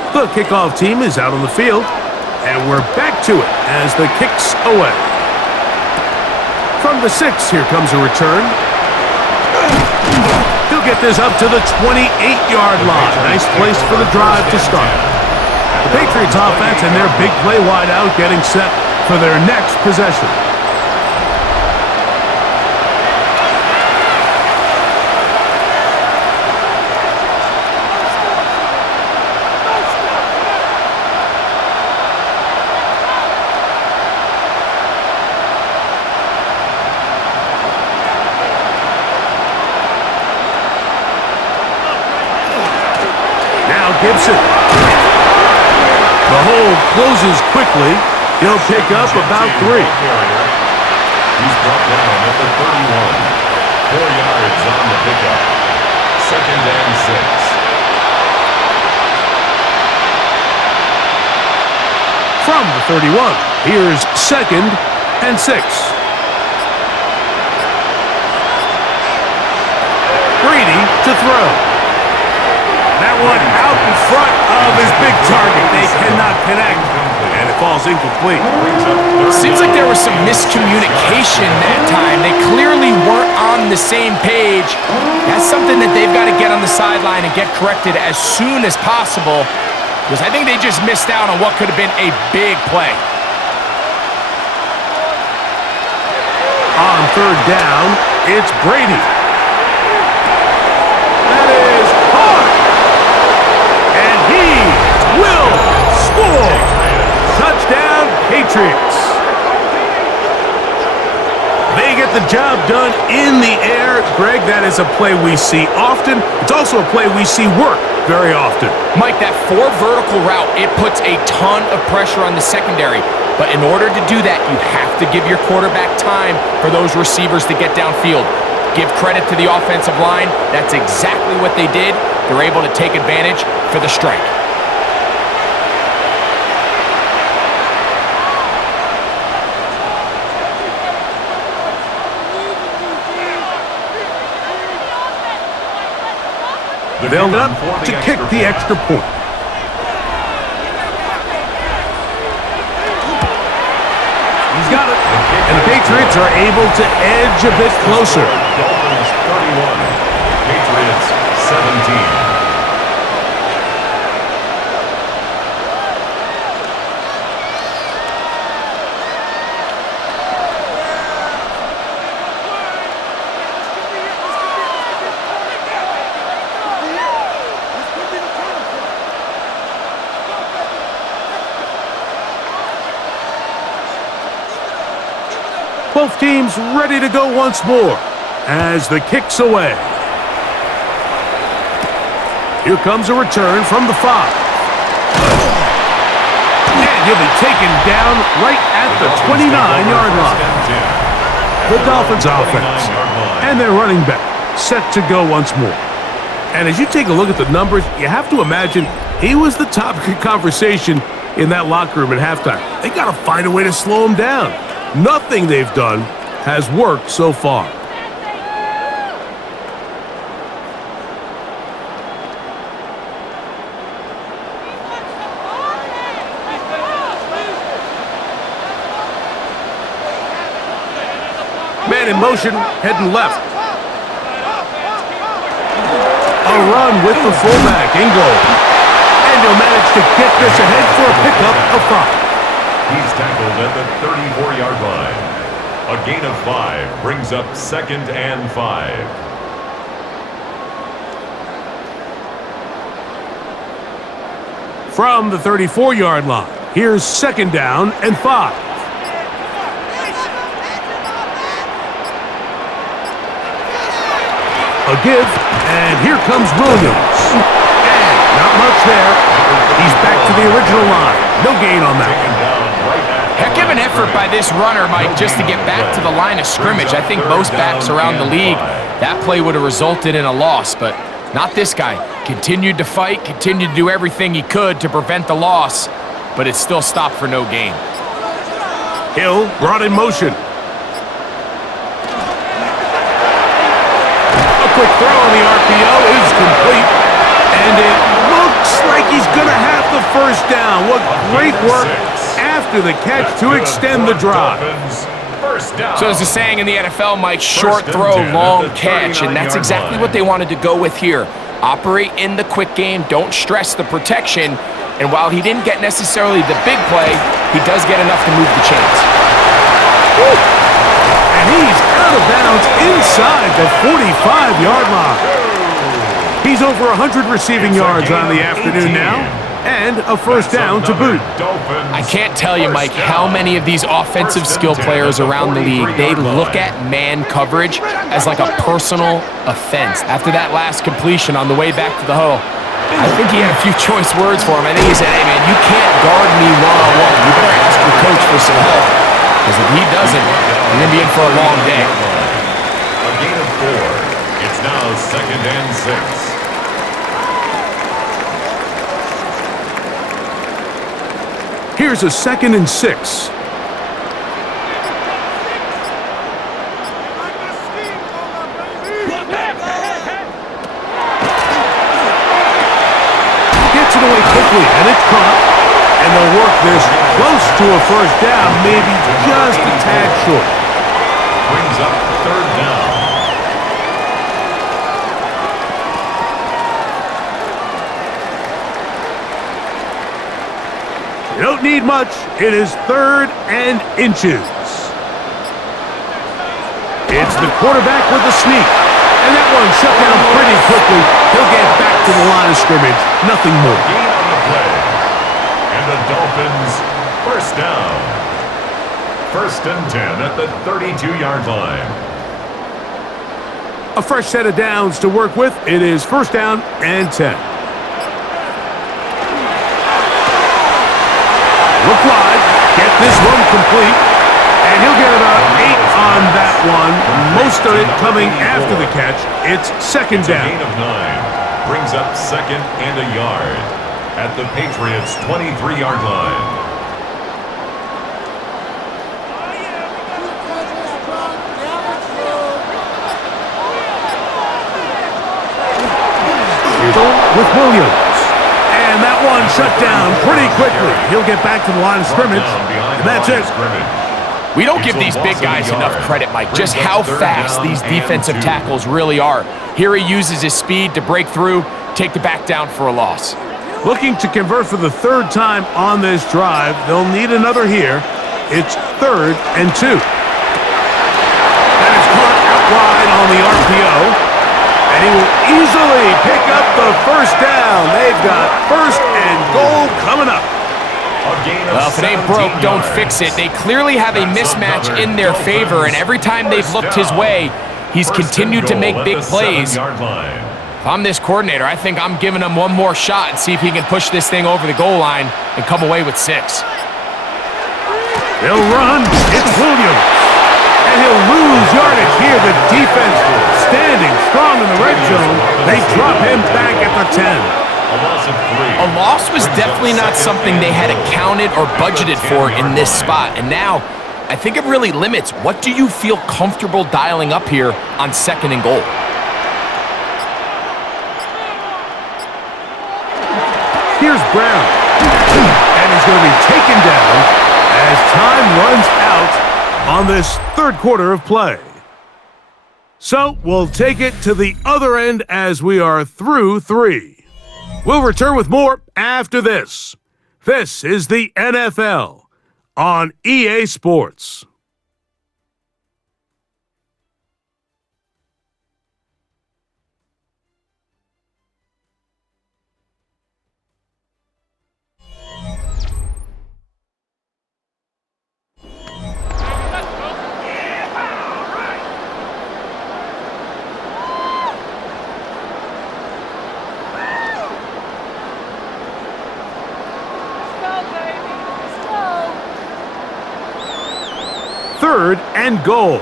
The kickoff team is out on the field, and we're back to it as the kick's away. From the 6, here comes a return. He'll get this up to the 28-yard line. Nice place for the drive to start. The Patriots offense and their big play wideout getting set for their next possession. Gibson. The hole closes quickly. He'll pick up about 3. He's brought down at the 31. 4 yards on the pickup. 2nd and 6. From the 31, here's 2nd and 6. Brady to throw. That one out in front of his big target. They cannot connect, and it falls incomplete. Seems like there was some miscommunication that time. They clearly weren't on the same page. That's something that they've got to get on the sideline and get corrected as soon as possible, because I think they just missed out on what could have been a big play. On 3rd down, it's Brady. That is hard. And he will score. Touchdown, Patriots. They get the job done in the air. Greg, that is a play we see often. It's also a play we see work very often. Mike, that 4 vertical route, it puts a ton of pressure on the secondary. But in order to do that, you have to give your quarterback time for those receivers to get downfield. Give credit to the offensive line. That's exactly what they did. They're able to take advantage for the strike. They'll up to kick the extra point. He's got it. And the Patriots are able to edge a bit closer. Dolphins 31, Patriots 17. Both teams ready to go once more as the kick's away. Here comes a return from the 5. And he'll be taken down right at the 29-yard line. The Dolphins offense and their running back set to go once more. And as you take a look at the numbers, you have to imagine he was the topic of conversation in that locker room at halftime. They got to find a way to slow him down. Nothing they've done has worked so far. Man in motion, heading left. A run with the fullback, Ingo. And he'll manage to get this ahead for a pickup of 5. He's tackled at the 34-yard line. A gain of 5 brings up 2nd and 5. from the 34-yard line. Here's 2nd down and 5. A give, and here comes Williams. And not much there. He's back to the original line. No gain on that. Heck of an effort by this runner, Mike, just to get back to the line of scrimmage. I think most backs around the league, that play would have resulted in a loss, but not this guy. Continued to fight, continued to do everything he could to prevent the loss, but it still stopped for no gain. Hill brought in motion. Quick throw on the RPO is complete, and it looks like he's going to have the first down. What great work after the catch to extend the drive. So there's a saying in the NFL, Mike, short throw, long catch, and that's exactly what they wanted to go with here. Operate in the quick game, don't stress the protection, and while he didn't get necessarily the big play, he does get enough to move the chains. Woo! And he's out of bounds inside the 45-yard line. He's over 100 receiving yards on the afternoon now, and a first down to boot. I can't tell you, Mike, how many of these offensive skill players around the league, they look at man coverage as like a personal offense. After that last completion on the way back to the huddle, I think he had a few choice words for him. I think he said, hey, man, you can't guard me one-on-one. You better ask your coach for some help, because if he doesn't, you're going to be in for a long day. A gain of 4. It's now 2nd and 6. Here's a 2nd and 6. Gets it away quickly, and it's caught. And they'll work this close to a first down, maybe just a tad short. Brings up 3rd down. You don't need much. It is 3rd and inches. It's the quarterback with the sneak. And that one shut down pretty quickly. He'll get back to the line of scrimmage. Nothing more. Gain on the play. And the Dolphins, first down. 1st and 10 at the 32-yard line. A fresh set of downs to work with. It is 1st down and 10. Look wide. Get this one complete. And he'll get about 8 on that one. Most of it coming after the catch. It's 2nd down. A gain of 9. Brings up 2nd and a yard at the Patriots' 23-yard line. With Williams. And that one shut down pretty quickly. He'll get back to the line of scrimmage. And that's it. We don't give these big guys enough credit, Mike, just how fast these defensive tackles really are. Here he uses his speed to break through, take the back down for a loss. Looking to convert for the 3rd time on this drive. They'll need another here. It's 3rd and 2. That is caught out wide on the RPO. And he will easily pick up the first down. They've got 1st and goal coming up. Well, if it ain't broke, don't fix it. They clearly have a mismatch in their favor, and every time they've looked his way, he's continued to make big plays. If I'm this coordinator, I think I'm giving him one more shot and see if he can push this thing over the goal line and come away with 6. They'll run. It's Williams. And he'll lose yardage here. The defense standing strong in the red zone. They drop him back at the 10. A loss was definitely not something they had accounted or budgeted for in this spot. And now, I think it really limits. What do you feel comfortable dialing up here on 2nd and goal? Here's Brown. And he's going to be taken down as time runs out on this 3rd quarter of play. So we'll take it to the other end as we are through 3. We'll return with more after this. This is the NFL on EA Sports. 3rd and goal.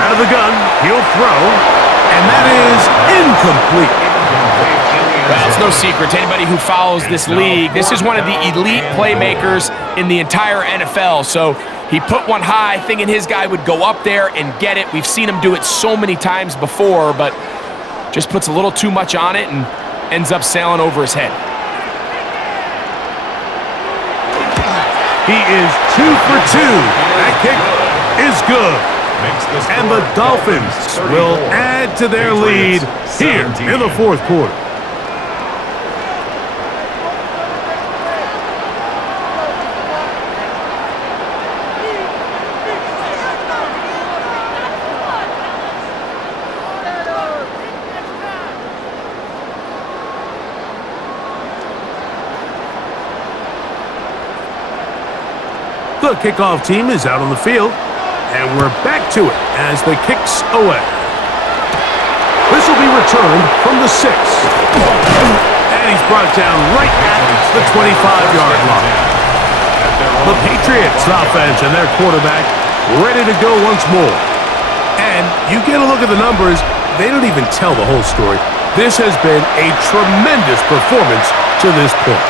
Out of the gun, he'll throw, and that is incomplete. Well, it's no secret to anybody who follows this league. This is one of the elite playmakers in the entire NFL. So he put one high, thinking his guy would go up there and get it. We've seen him do it so many times before, but just puts a little too much on it and ends up sailing over his head. He is 2 for 2. That kick is good. And the Dolphins will add to their lead here in the 4th quarter. The kickoff team is out on the field, and we're back to it as the kick's away. This will be returned from the 6. And he's brought down right at the 25-yard line. The Patriots offense and their quarterback ready to go once more. And you get a look at the numbers, they don't even tell the whole story. This has been a tremendous performance to this point.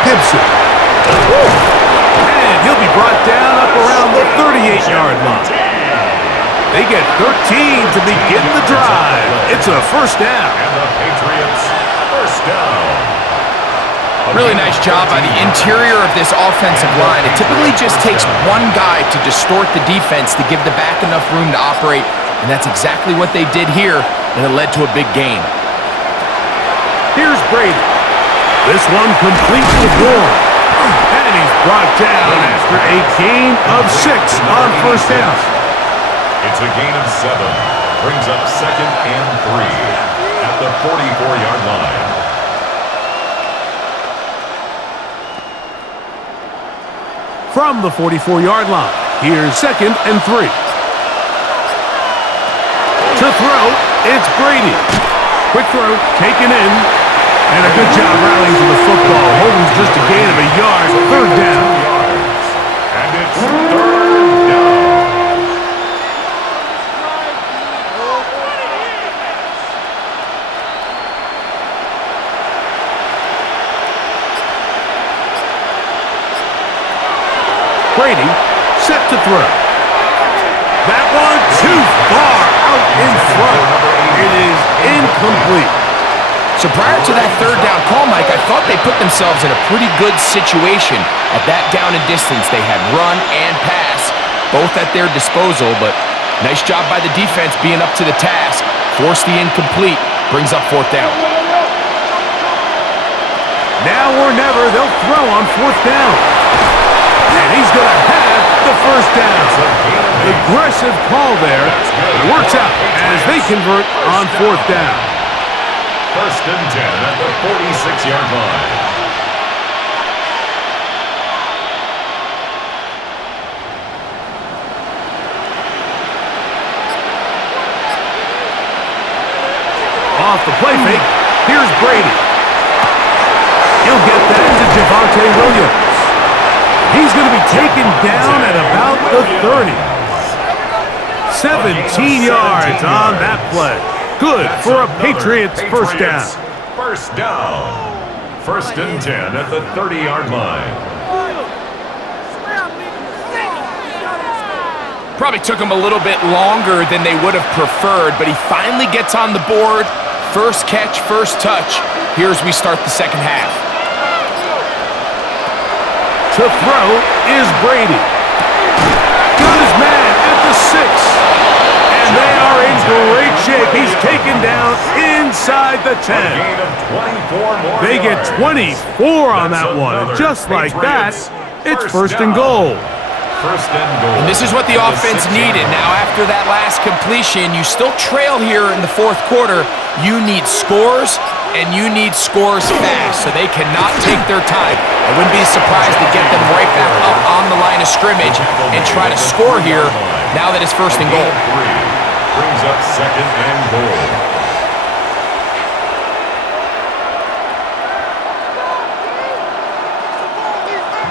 Gibson. And he'll be brought down up around the 38-yard line. They get 13 to begin the drive. It's a first down. And the Patriots first down. Really nice job by the interior of this offensive line. It typically just takes one guy to distort the defense to give the back enough room to operate, and that's exactly what they did here, and it led to a big gain. Here's Brady. This one complete with Warren. And he's brought down after a gain of 6 on first down. It's a gain of 7. Brings up 2nd and 3 at the 44-yard line. From the 44-yard line, here's 2nd and 3. To throw, it's Brady. Quick throw, taken in. And a good job rallying to the football. Holding just a gain of a yard. 3rd down. And it's 3rd down. Brady set to throw. That one too far out in front. It is incomplete. So prior to that 3rd down call, Mike, I thought they put themselves in a pretty good situation at that down and distance. They had run and pass, both at their disposal, but nice job by the defense being up to the task. Force the incomplete, brings up 4th down. Now or never, they'll throw on 4th down. And he's going to have the first down. Aggressive call there. It works out as they convert on 4th down. 1st and 10 at the 46-yard line. Off the play fake, here's Brady. He'll get that to Javonte Williams. He's going to be taken down at about the 30. 17 yards on that play. Good for a Patriots first down. First down. 1st and 10 at the 30-yard line. Probably took him a little bit longer than they would have preferred, but he finally gets on the board. First catch, first touch. Here as we start the second half. To throw is Brady. Got his man at the 6. And they are in great shape. He's taken down inside the 10. They get 24 on that one. And just like that, it's 1st and goal. First and goal. And this is what the offense needed. Now, after that last completion, you still trail here in the fourth quarter. You need scores, and you need scores fast, so they cannot take their time. I wouldn't be surprised to get them right back up on the line of scrimmage and try to score here now that it's first and goal. Brings up second and goal.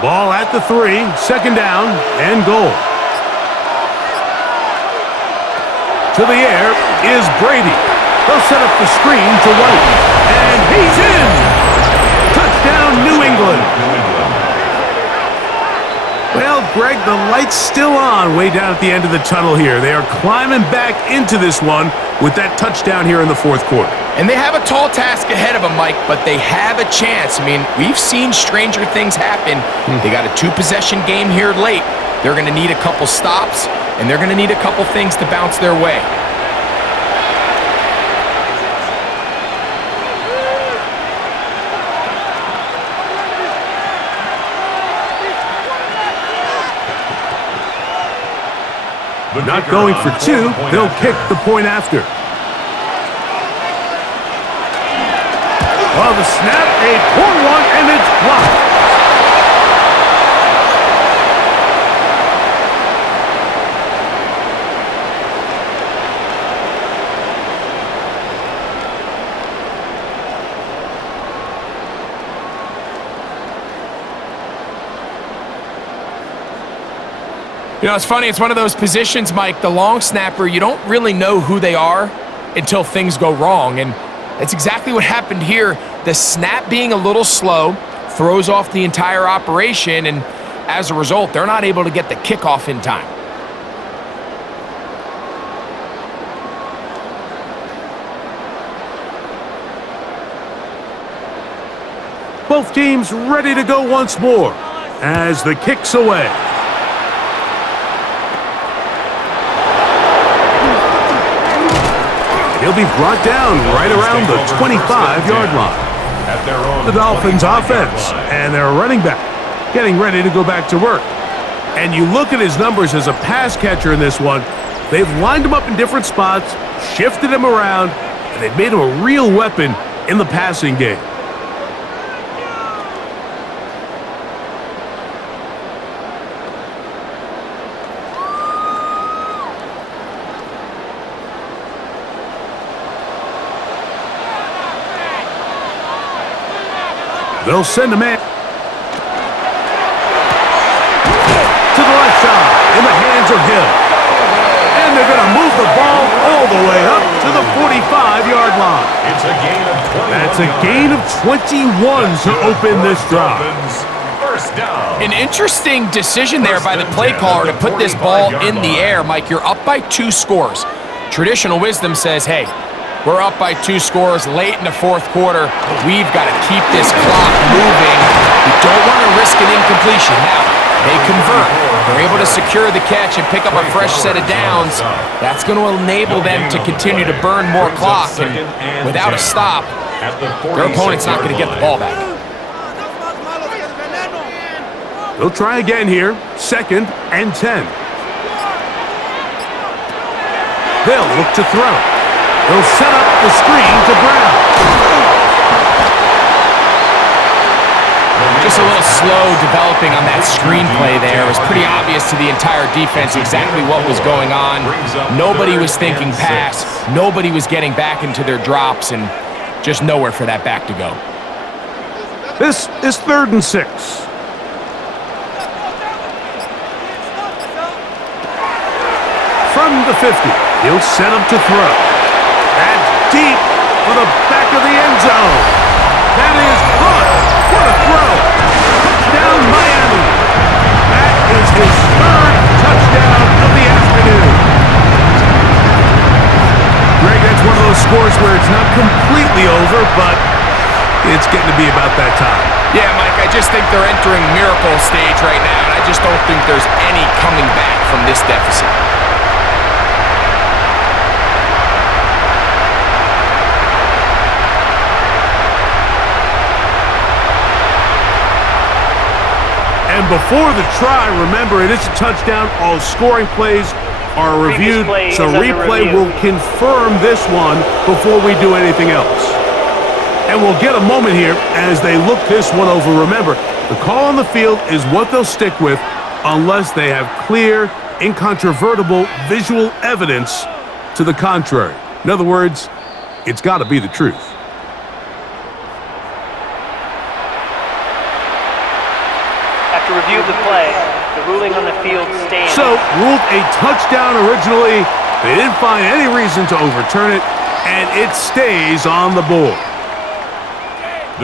Ball at the 3, second down and goal. To the air is Brady. They'll set up the screen to White. And he's in! Touchdown, New England. Well, Greg, the light's still on way down at the end of the tunnel here. They are climbing back into this one with that touchdown here in the fourth quarter. And they have a tall task ahead of them, Mike, but they have a chance. I mean, we've seen stranger things happen. They got a 2-possession game here late. They're going to need a couple stops, and they're going to need a couple things to bounce their way. Not going for 2, they'll kick the point after. Well, the snap, a poor one, and it's blocked. You know, it's funny. It's one of those positions, Mike, the long snapper, you don't really know who they are until things go wrong. And that's exactly what happened here. The snap being a little slow throws off the entire operation, and as a result, they're not able to get the kickoff in time. Both teams ready to go once more as the kick's away. He'll be brought down right around the 25-yard line. The Dolphins offense and their running back getting ready to go back to work. And you look at his numbers as a pass catcher in this one. They've lined him up in different spots, shifted him around, and they've made him a real weapon in the passing game. They'll send a man to the left side in the hands of Hill. And they're going to move the ball all the way up to the 45-yard line. It's a gain of 21. That's a gain of 21 to open this drive. First down. An interesting decision there by the play caller to put this ball in the air. Mike, you're up by 2 scores. Traditional wisdom says, hey, we're up by 2 scores late in the fourth quarter. We've got to keep this clock moving. We don't want to risk an incompletion. Now, they convert. They're able to secure the catch and pick up a fresh set of downs. That's going to enable them to continue to burn more clock. And without a stop, their opponent's not going to get the ball back. They'll try again here. 2nd and 10. They'll look to throw. They'll set up the screen to Brown. Just a little slow developing on that screenplay there. It was pretty obvious to the entire defense exactly what was going on. Nobody was thinking pass. Nobody was getting back into their drops, and just nowhere for that back to go. This is 3rd and 6. From the 50, he'll set up to throw. That's deep for the back of the end zone. That is good. What a throw. Touchdown, Miami. That is his 3rd touchdown of the afternoon. Greg, that's one of those scores where it's not completely over, but it's getting to be about that time. Yeah, Mike, I just think they're entering miracle stage right now, and I just don't think there's any coming back from this deficit. before the try, remember, it is a touchdown. All scoring plays are reviewed, so replay will confirm this one before we do anything else. And we'll get a moment here as they look this one over. Remember, the call on the field is what they'll stick with unless they have clear, incontrovertible visual evidence to the contrary. In other words, it's got to be the truth. After review of the play, the ruling on the field stands. So, ruled a touchdown originally. They didn't find any reason to overturn it, and it stays on the board.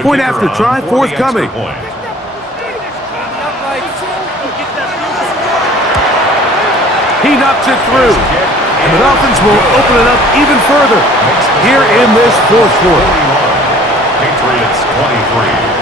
Point after try, forthcoming. He knocks it through, and the Dolphins will open it up even further here in this fourth quarter. Patriots 23.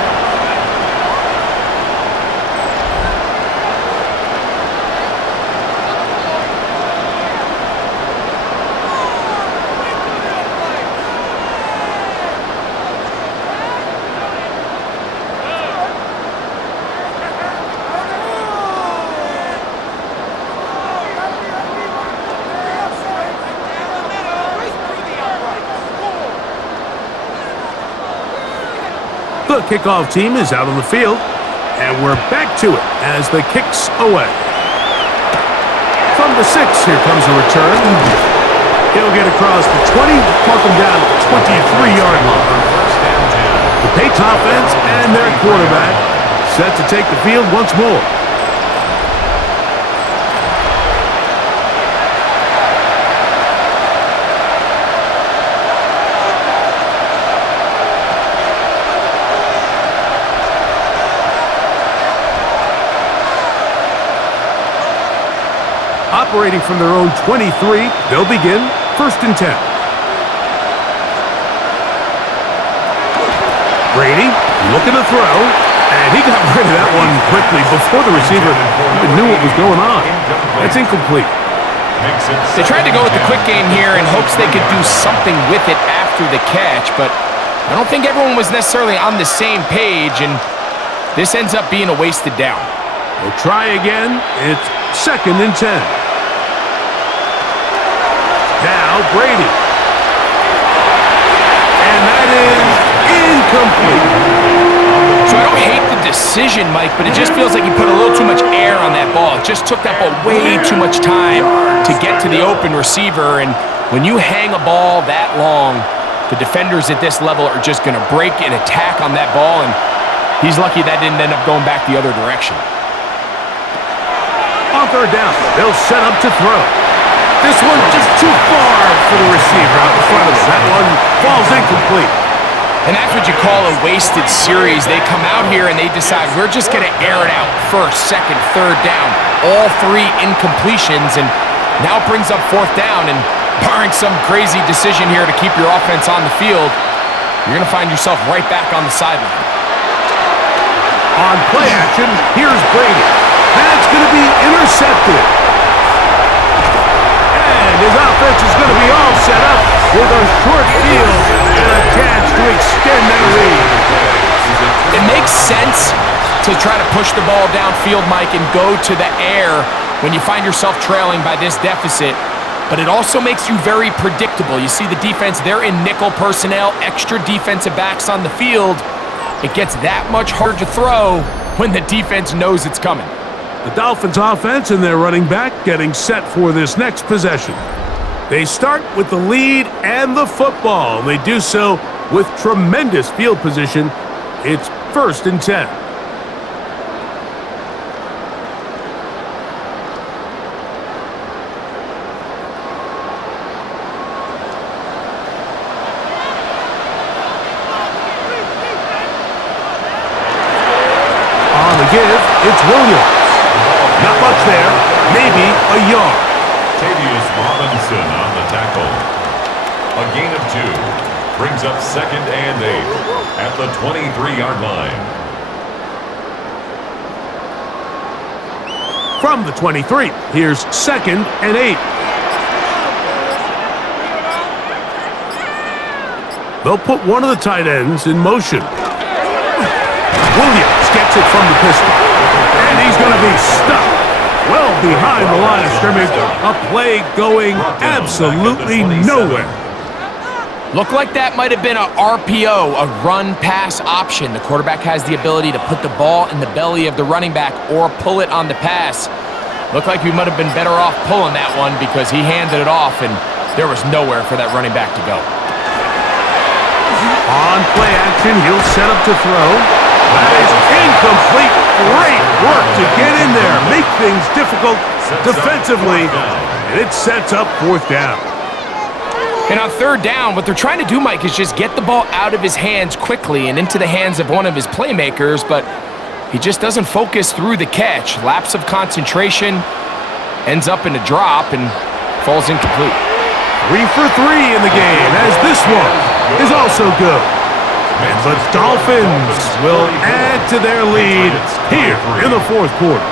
The kickoff team is out on the field, and we're back to it as the kick's away. From the 6, here comes a return. He'll get across the 20, mark him down at the 23-yard line. The Patriots offense and their quarterback set to take the field once more. Operating from their own 23, they'll begin 1st and 10. Brady looking to throw, and he got rid of that one quickly before the receiver even knew what was going on. That's incomplete. They tried to go with the quick game here in hopes they could do something with it after the catch, but I don't think everyone was necessarily on the same page, and this ends up being a wasted down. We'll try again. It's 2nd and 10. Now Brady. And that is incomplete. So I don't hate the decision, Mike, but it just feels like he put a little too much air on that ball. It just took that ball way too much time to get to the open receiver. And when you hang a ball that long, the defenders at this level are just going to break and attack on that ball. And he's lucky that didn't end up going back the other direction. On 3rd down, they'll set up to throw. This one just too far for the receiver out in front of him. That one falls incomplete. And that's what you call a wasted series. They come out here and they decide we're just going to air it out 1st, 2nd, 3rd down. All 3 incompletions, and now it brings up 4th down. And barring some crazy decision here to keep your offense on the field, you're going to find yourself right back on the sideline. On play action, here's Brady. That's going to be intercepted. And his offense is going to be all set up with a short field and a chance to extend that lead. It makes sense to try to push the ball downfield, Mike, and go to the air when you find yourself trailing by this deficit. But it also makes you very predictable. You see the defense, they're in nickel personnel, extra defensive backs on the field. It gets that much harder to throw when the defense knows it's coming. The Dolphins offense and their running back getting set for this next possession. They start with the lead and the football. They do so with tremendous field position. It's 1st and 10. On the give, it's Williams. Not much there, maybe a yard. Tavius Robinson on the tackle. A gain of 2. Brings up 2nd and 8 at the 23-yard line. From the 23, here's 2nd and 8. They'll put one of the tight ends in motion. Williams gets it from the pistol. And he's going to be stuck well behind the line of scrimmage. A play going absolutely nowhere. Looked like that might have been a RPO, a run-pass option. The quarterback has the ability to put the ball in the belly of the running back or pull it on the pass. Looked like we might have been better off pulling that one because he handed it off, and there was nowhere for that running back to go. On play action, he'll set up to throw. That is incomplete. Great work to get in there, make things difficult defensively, and it sets up fourth down. And on third down, what they're trying to do, Mike, is just get the ball out of his hands quickly and into the hands of one of his playmakers, but he just doesn't focus through the catch. Lapse of concentration, ends up in a drop, and falls incomplete. 3 for 3 in the game, as this one is also good. And the Dolphins will add to their lead here in the fourth quarter.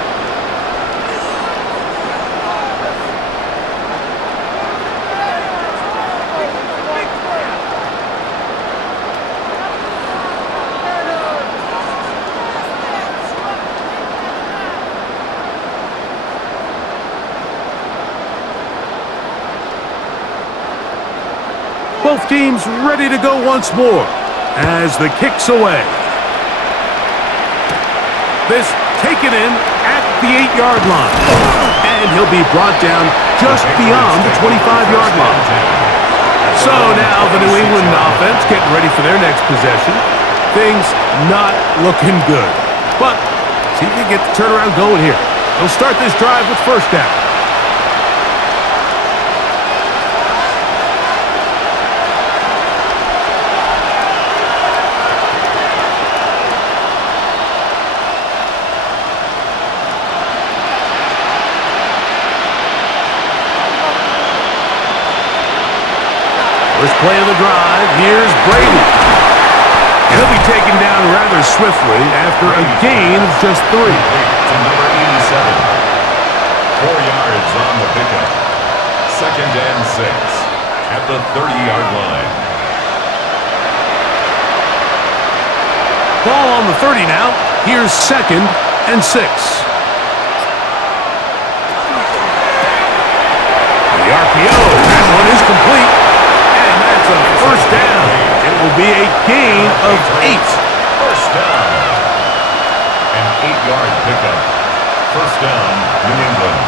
Both teams ready to go once more as the kick's away. This taken in at the 8-yard line. And he'll be brought down just beyond the 25-yard line. So now the New England offense getting ready for their next possession. Things not looking good. But see if they get the turnaround going here. They'll start this drive with first down. First play of the drive, here's Brady. He'll be taken down rather swiftly after a gain of just 3. To number 87. 4 yards on the pickup. 2nd and 6 at the 30-yard line. Ball on the 30 now. Here's 2nd and 6. The RPO, that one is complete. That's a first down. It will be a gain of 8. First down. An 8-yard pickup. First down, New England.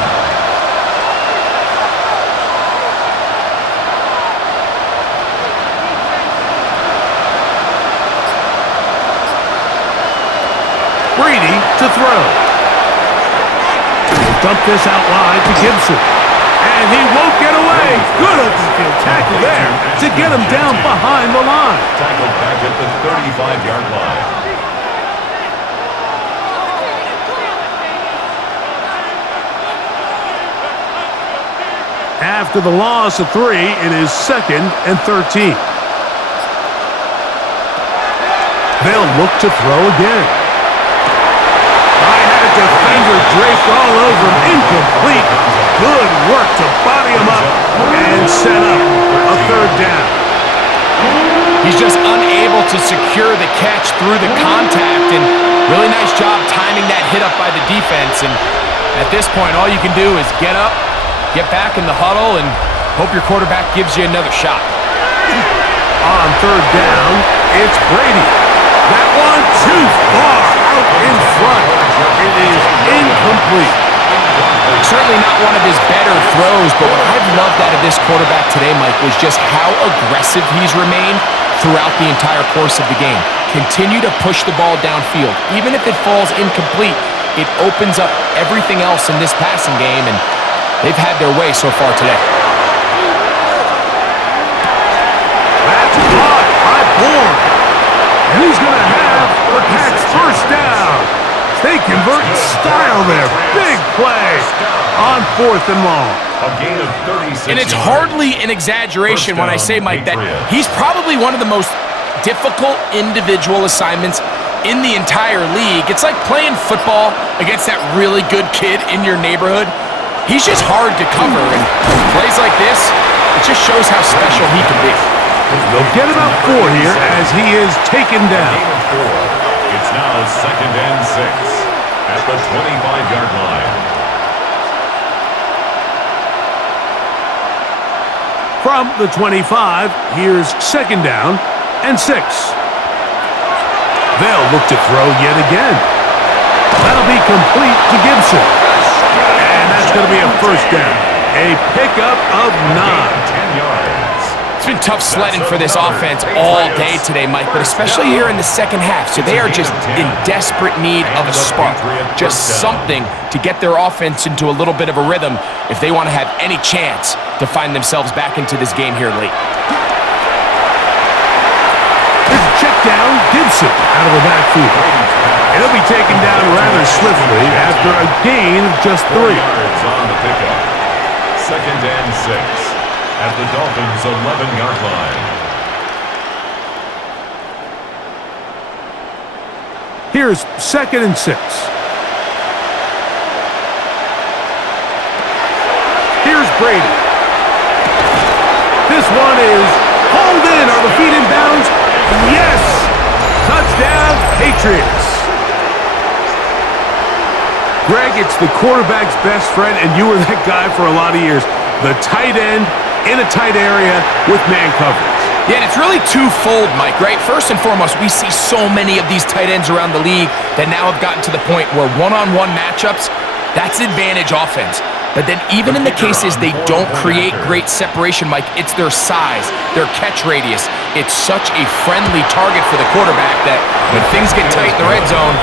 Brady to throw. He'll dump this out wide to Gibson. And he won't get away. Good open field tackle there to get him down behind the line. Tackled back at the 35-yard line. After the loss of 3, it is 2nd and 13. They'll look to throw again. I had a defender draped all over him. Incomplete. Good work to body him up and set up a third down. He's just unable to secure the catch through the contact, and really nice job timing that hit up by the defense. And at this point, all you can do is get up, get back in the huddle, and hope your quarterback gives you another shot. On third down, it's Brady. That one too far out in front. It is incomplete. Certainly not one of his better throws, but what I've loved out of this quarterback today, Mike, was just how aggressive he's remained throughout the entire course of the game. Continue to push the ball downfield. Even if it falls incomplete, it opens up everything else in this passing game, and they've had their way so far today. That's caught by Bourne. And he's going to have the Pats first down. They convert in style there. Big play on 4th and long. A gain of 36 And it's yards. hardly an exaggeration when I say, Mike, that he's probably one of the most difficult individual assignments in the entire league. It's like playing football against that really good kid in your neighborhood. He's just hard to cover, and plays like this, it just shows how special he can be. They'll get about 4 here as he is taken down. Gain of 4. It's now 2nd and 6. at the 25-yard line. From the 25, here's second down and 6. They'll look to throw yet again. That'll be complete to Gibson. And that's going to be a first down. A pickup of 9. 10 yards. It's been tough sledding for this offense all day today, Mike, but especially here in the second half. So they are just in desperate need of a spark, just something to get their offense into a little bit of a rhythm if they want to have any chance to find themselves back into this game here late. Here's a check down, Gibson out of the backfield. It'll be taken down rather swiftly after a gain of just 3. 4 yards on the pickup. Second and 6 at the Dolphins' 11-yard line. Here's second and 6. Here's Brady. This one is hauled in. Are the feet in bounds? Yes! Touchdown, Patriots. Greg, it's the quarterback's best friend, and you were that guy for a lot of years. The tight end in a tight area with man coverage. Yeah, and it's really twofold, Mike, right? First and foremost, we see so many of these tight ends around the league that now have gotten to the point where one-on-one matchups, that's advantage offense. But then even in the cases they don't create great separation, Mike, it's their size, their catch radius. It's such a friendly target for the quarterback that when things get tight in the red zone,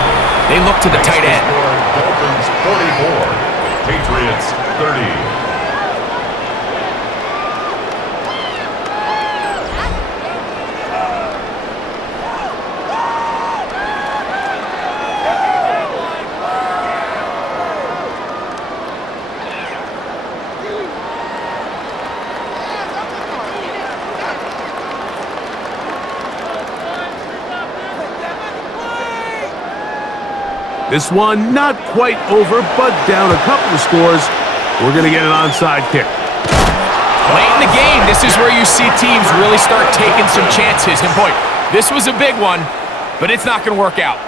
they look to the tight end. Dolphins 44, Patriots 30. This one not quite over, but down a couple of scores. We're going to get an onside kick. Late in the game, this is where you see teams really start taking some chances. And boy, this was a big one, but it's not going to work out.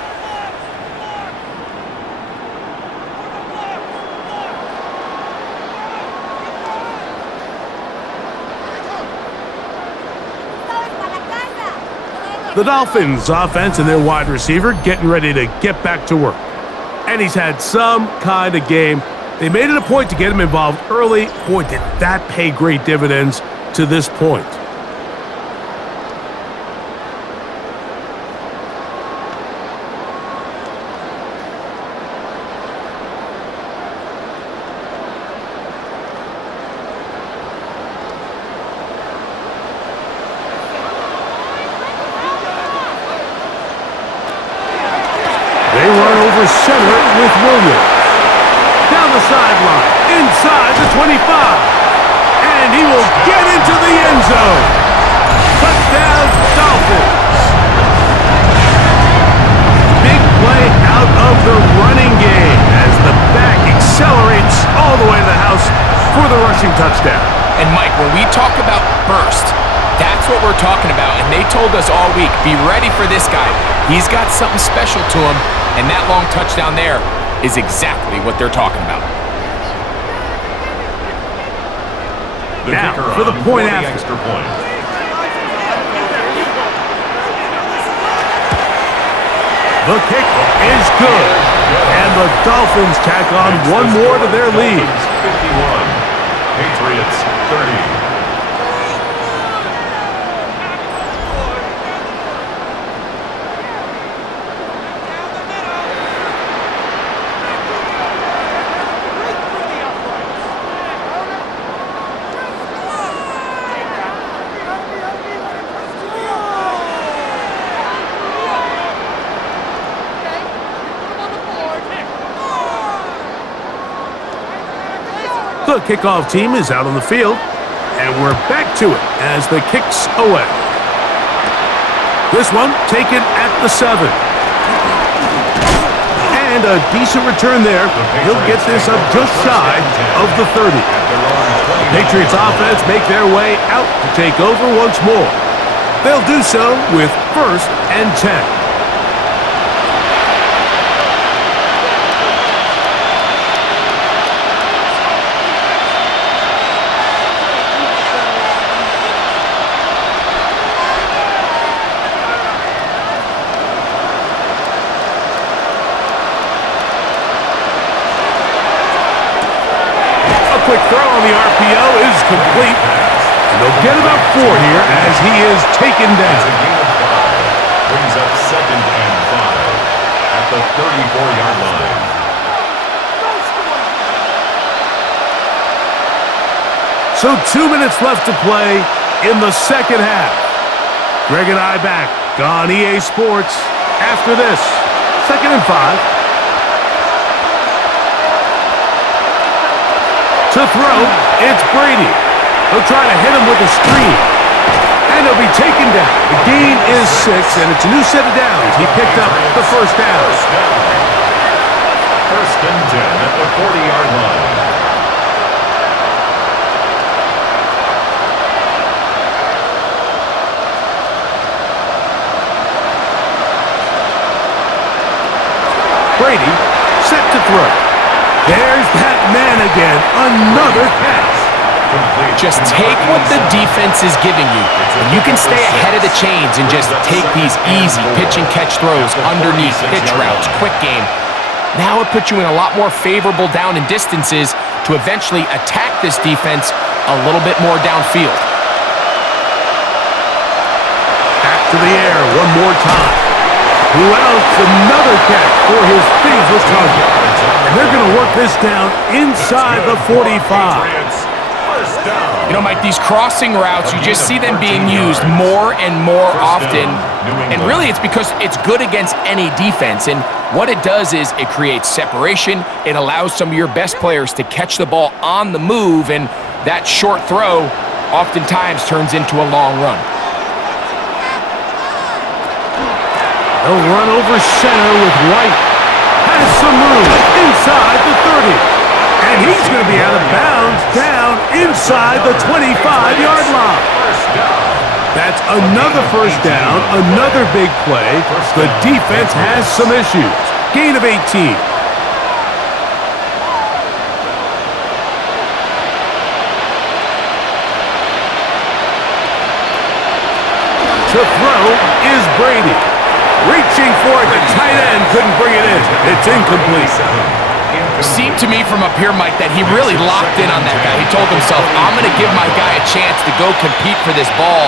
The Dolphins offense and their wide receiver getting ready to get back to work. And he's had some kind of game. They made it a point to get him involved early. Boy, did that pay great dividends to this point. They run over center with Williams. Down the sideline, inside the 25. And he will get into the end zone. Touchdown, Dolphins. Big play out of the running game as the back accelerates all the way to the house for the rushing touchdown. And Mike, when we talk about burst, that's what we're talking about. And they told us all week, be ready for this guy. He's got something special to him. And that long touchdown there is exactly what they're talking about. Now, for the point after. Extra point. The kick is good. And the Dolphins tack on one more to their lead. 51, Patriots 30. The kickoff team is out on the field, and we're back to it as the kick's away. This one taken at the 7. And a decent return there. He'll get this up just shy of the 30. The Patriots offense make their way out to take over once more. They'll do so with 1st and 10. They'll get about 4 here as he is taken It's a down. gain of 5. Brings up 2nd and 5 at the 34-yard line. So 2 minutes left to play in the second half. Greg and I back on EA Sports after this. 2nd and 5. To throw, it's Brady. He'll try to hit him with a screen. And he'll be taken down. The gain is 6, and it's a new set of downs. He picked up the first down. First and 10 at the 40-yard line. Brady set to throw. There's that man again. Another catch. Just take what the defense is giving you, and you can stay ahead of the chains and just take these easy pitch and catch throws underneath, pitch routes, quick game. Now it puts you in a lot more favorable down and distances to eventually attack this defense a little bit more downfield. Back to the air one more time. Who else? Another catch for his favorite target. And they're going to work this down inside the 45. You know, Mike, these crossing routes, you just see them being used more and more often. And really, it's because it's good against any defense. And what it does is it creates separation. It allows some of your best players to catch the ball on the move. And that short throw oftentimes turns into a long run. They'll run over center with White. Has some room inside the 30. And he's going to be out of bounds down inside the 25-yard line. That's another first down, another big play. The defense has some issues. Gain of 18. To throw is Brady. Reaching for it, the tight end couldn't bring it in. It's incomplete. Seemed to me from up here, Mike, that he really locked in on that guy. He told himself, I'm going to give my guy a chance to go compete for this ball.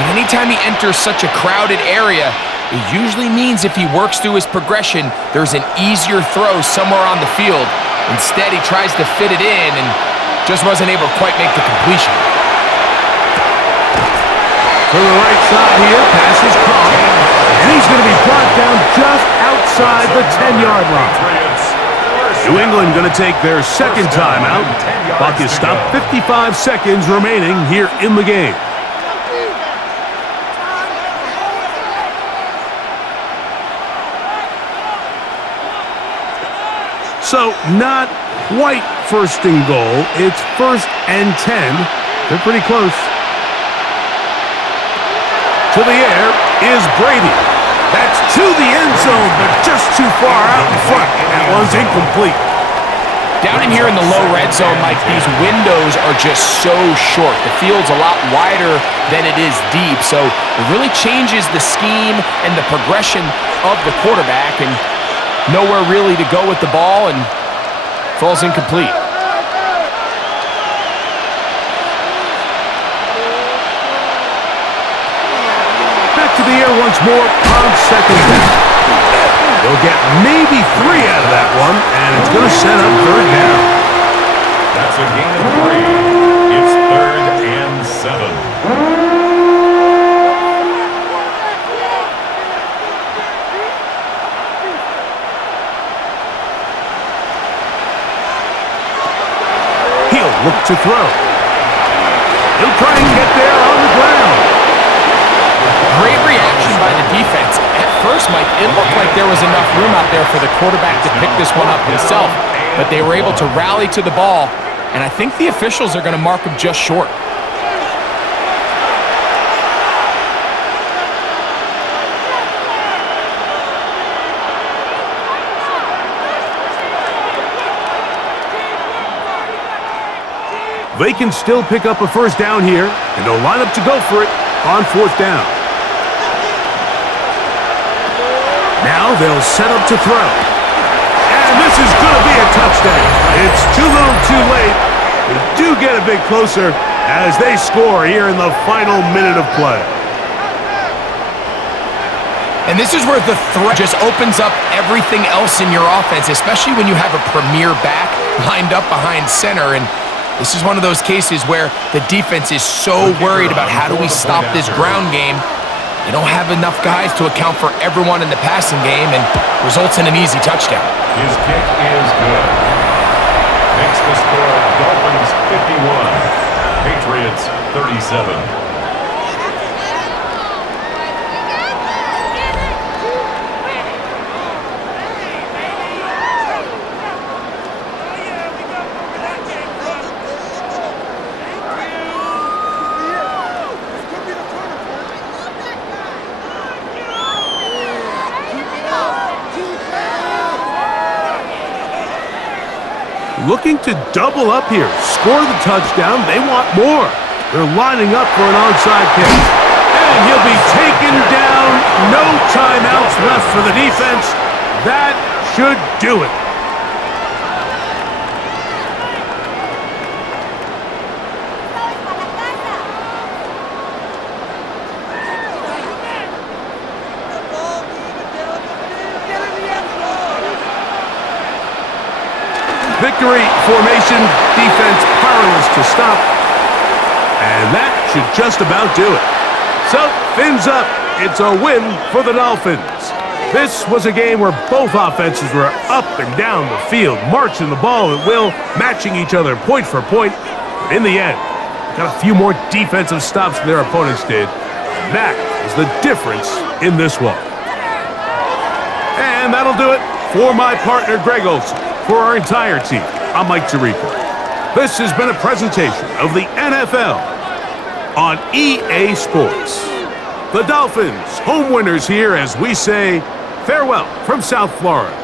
And anytime he enters such a crowded area, it usually means if he works through his progression, there's an easier throw somewhere on the field. Instead, he tries to fit it in and just wasn't able to quite make the completion. To the right side here, pass is caught. And he's going to be brought down just outside the 10-yard line. New England going to take their second timeout. Clock is stopped, 55 seconds remaining here in the game. So not quite first and goal. It's 1st and 10. They're pretty close. To the air is Brady. That's to the end zone, but just too far out in front. That one's incomplete. Down in here in the low red zone, Mike, these windows are just so short. The field's a lot wider than it is deep, so it really changes the scheme and the progression of the quarterback, and nowhere really to go with the ball, and falls incomplete. To the air once more on second down. They'll get maybe 3 out of that one, and it's going to set up 3rd down. That's a gain of 3. It's 3rd and 7. He'll look to throw. He'll try and get there on the ground. Great reaction by the defense. At first, Mike, it looked like there was enough room out there for the quarterback to pick this one up himself, but they were able to rally to the ball, and I think the officials are going to mark him just short. They can still pick up a first down here, and they'll line up to go for it on 4th down. Now they'll set up to throw. And this is going to be a touchdown. It's too little too late. They do get a bit closer, as they score here in the final minute of play. And this is where the threat just opens up everything else in your offense, especially when you have a premier back lined up behind center. And this is one of those cases where the defense is so worried about how do we stop this ground game. They don't have enough guys to account for everyone in the passing game, and results in an easy touchdown. His kick is good. Makes the score Dolphins 51, Patriots 37. Looking to double up here, score the touchdown. They want more. They're lining up for an onside kick. And he'll be taken down. No timeouts left for the defense. That should do it. Victory formation, defense powerless to stop. And that should just about do it. So, fins up. It's a win for the Dolphins. This was a game where both offenses were up and down the field, marching the ball at will, matching each other point for point. But in the end, got a few more defensive stops than their opponents did. And that is the difference in this one. And that'll do it for my partner, Greg Olson. For our entire team, I'm Mike Tirico. This has been a presentation of the NFL on EA Sports. The Dolphins, home winners here as we say farewell from South Florida.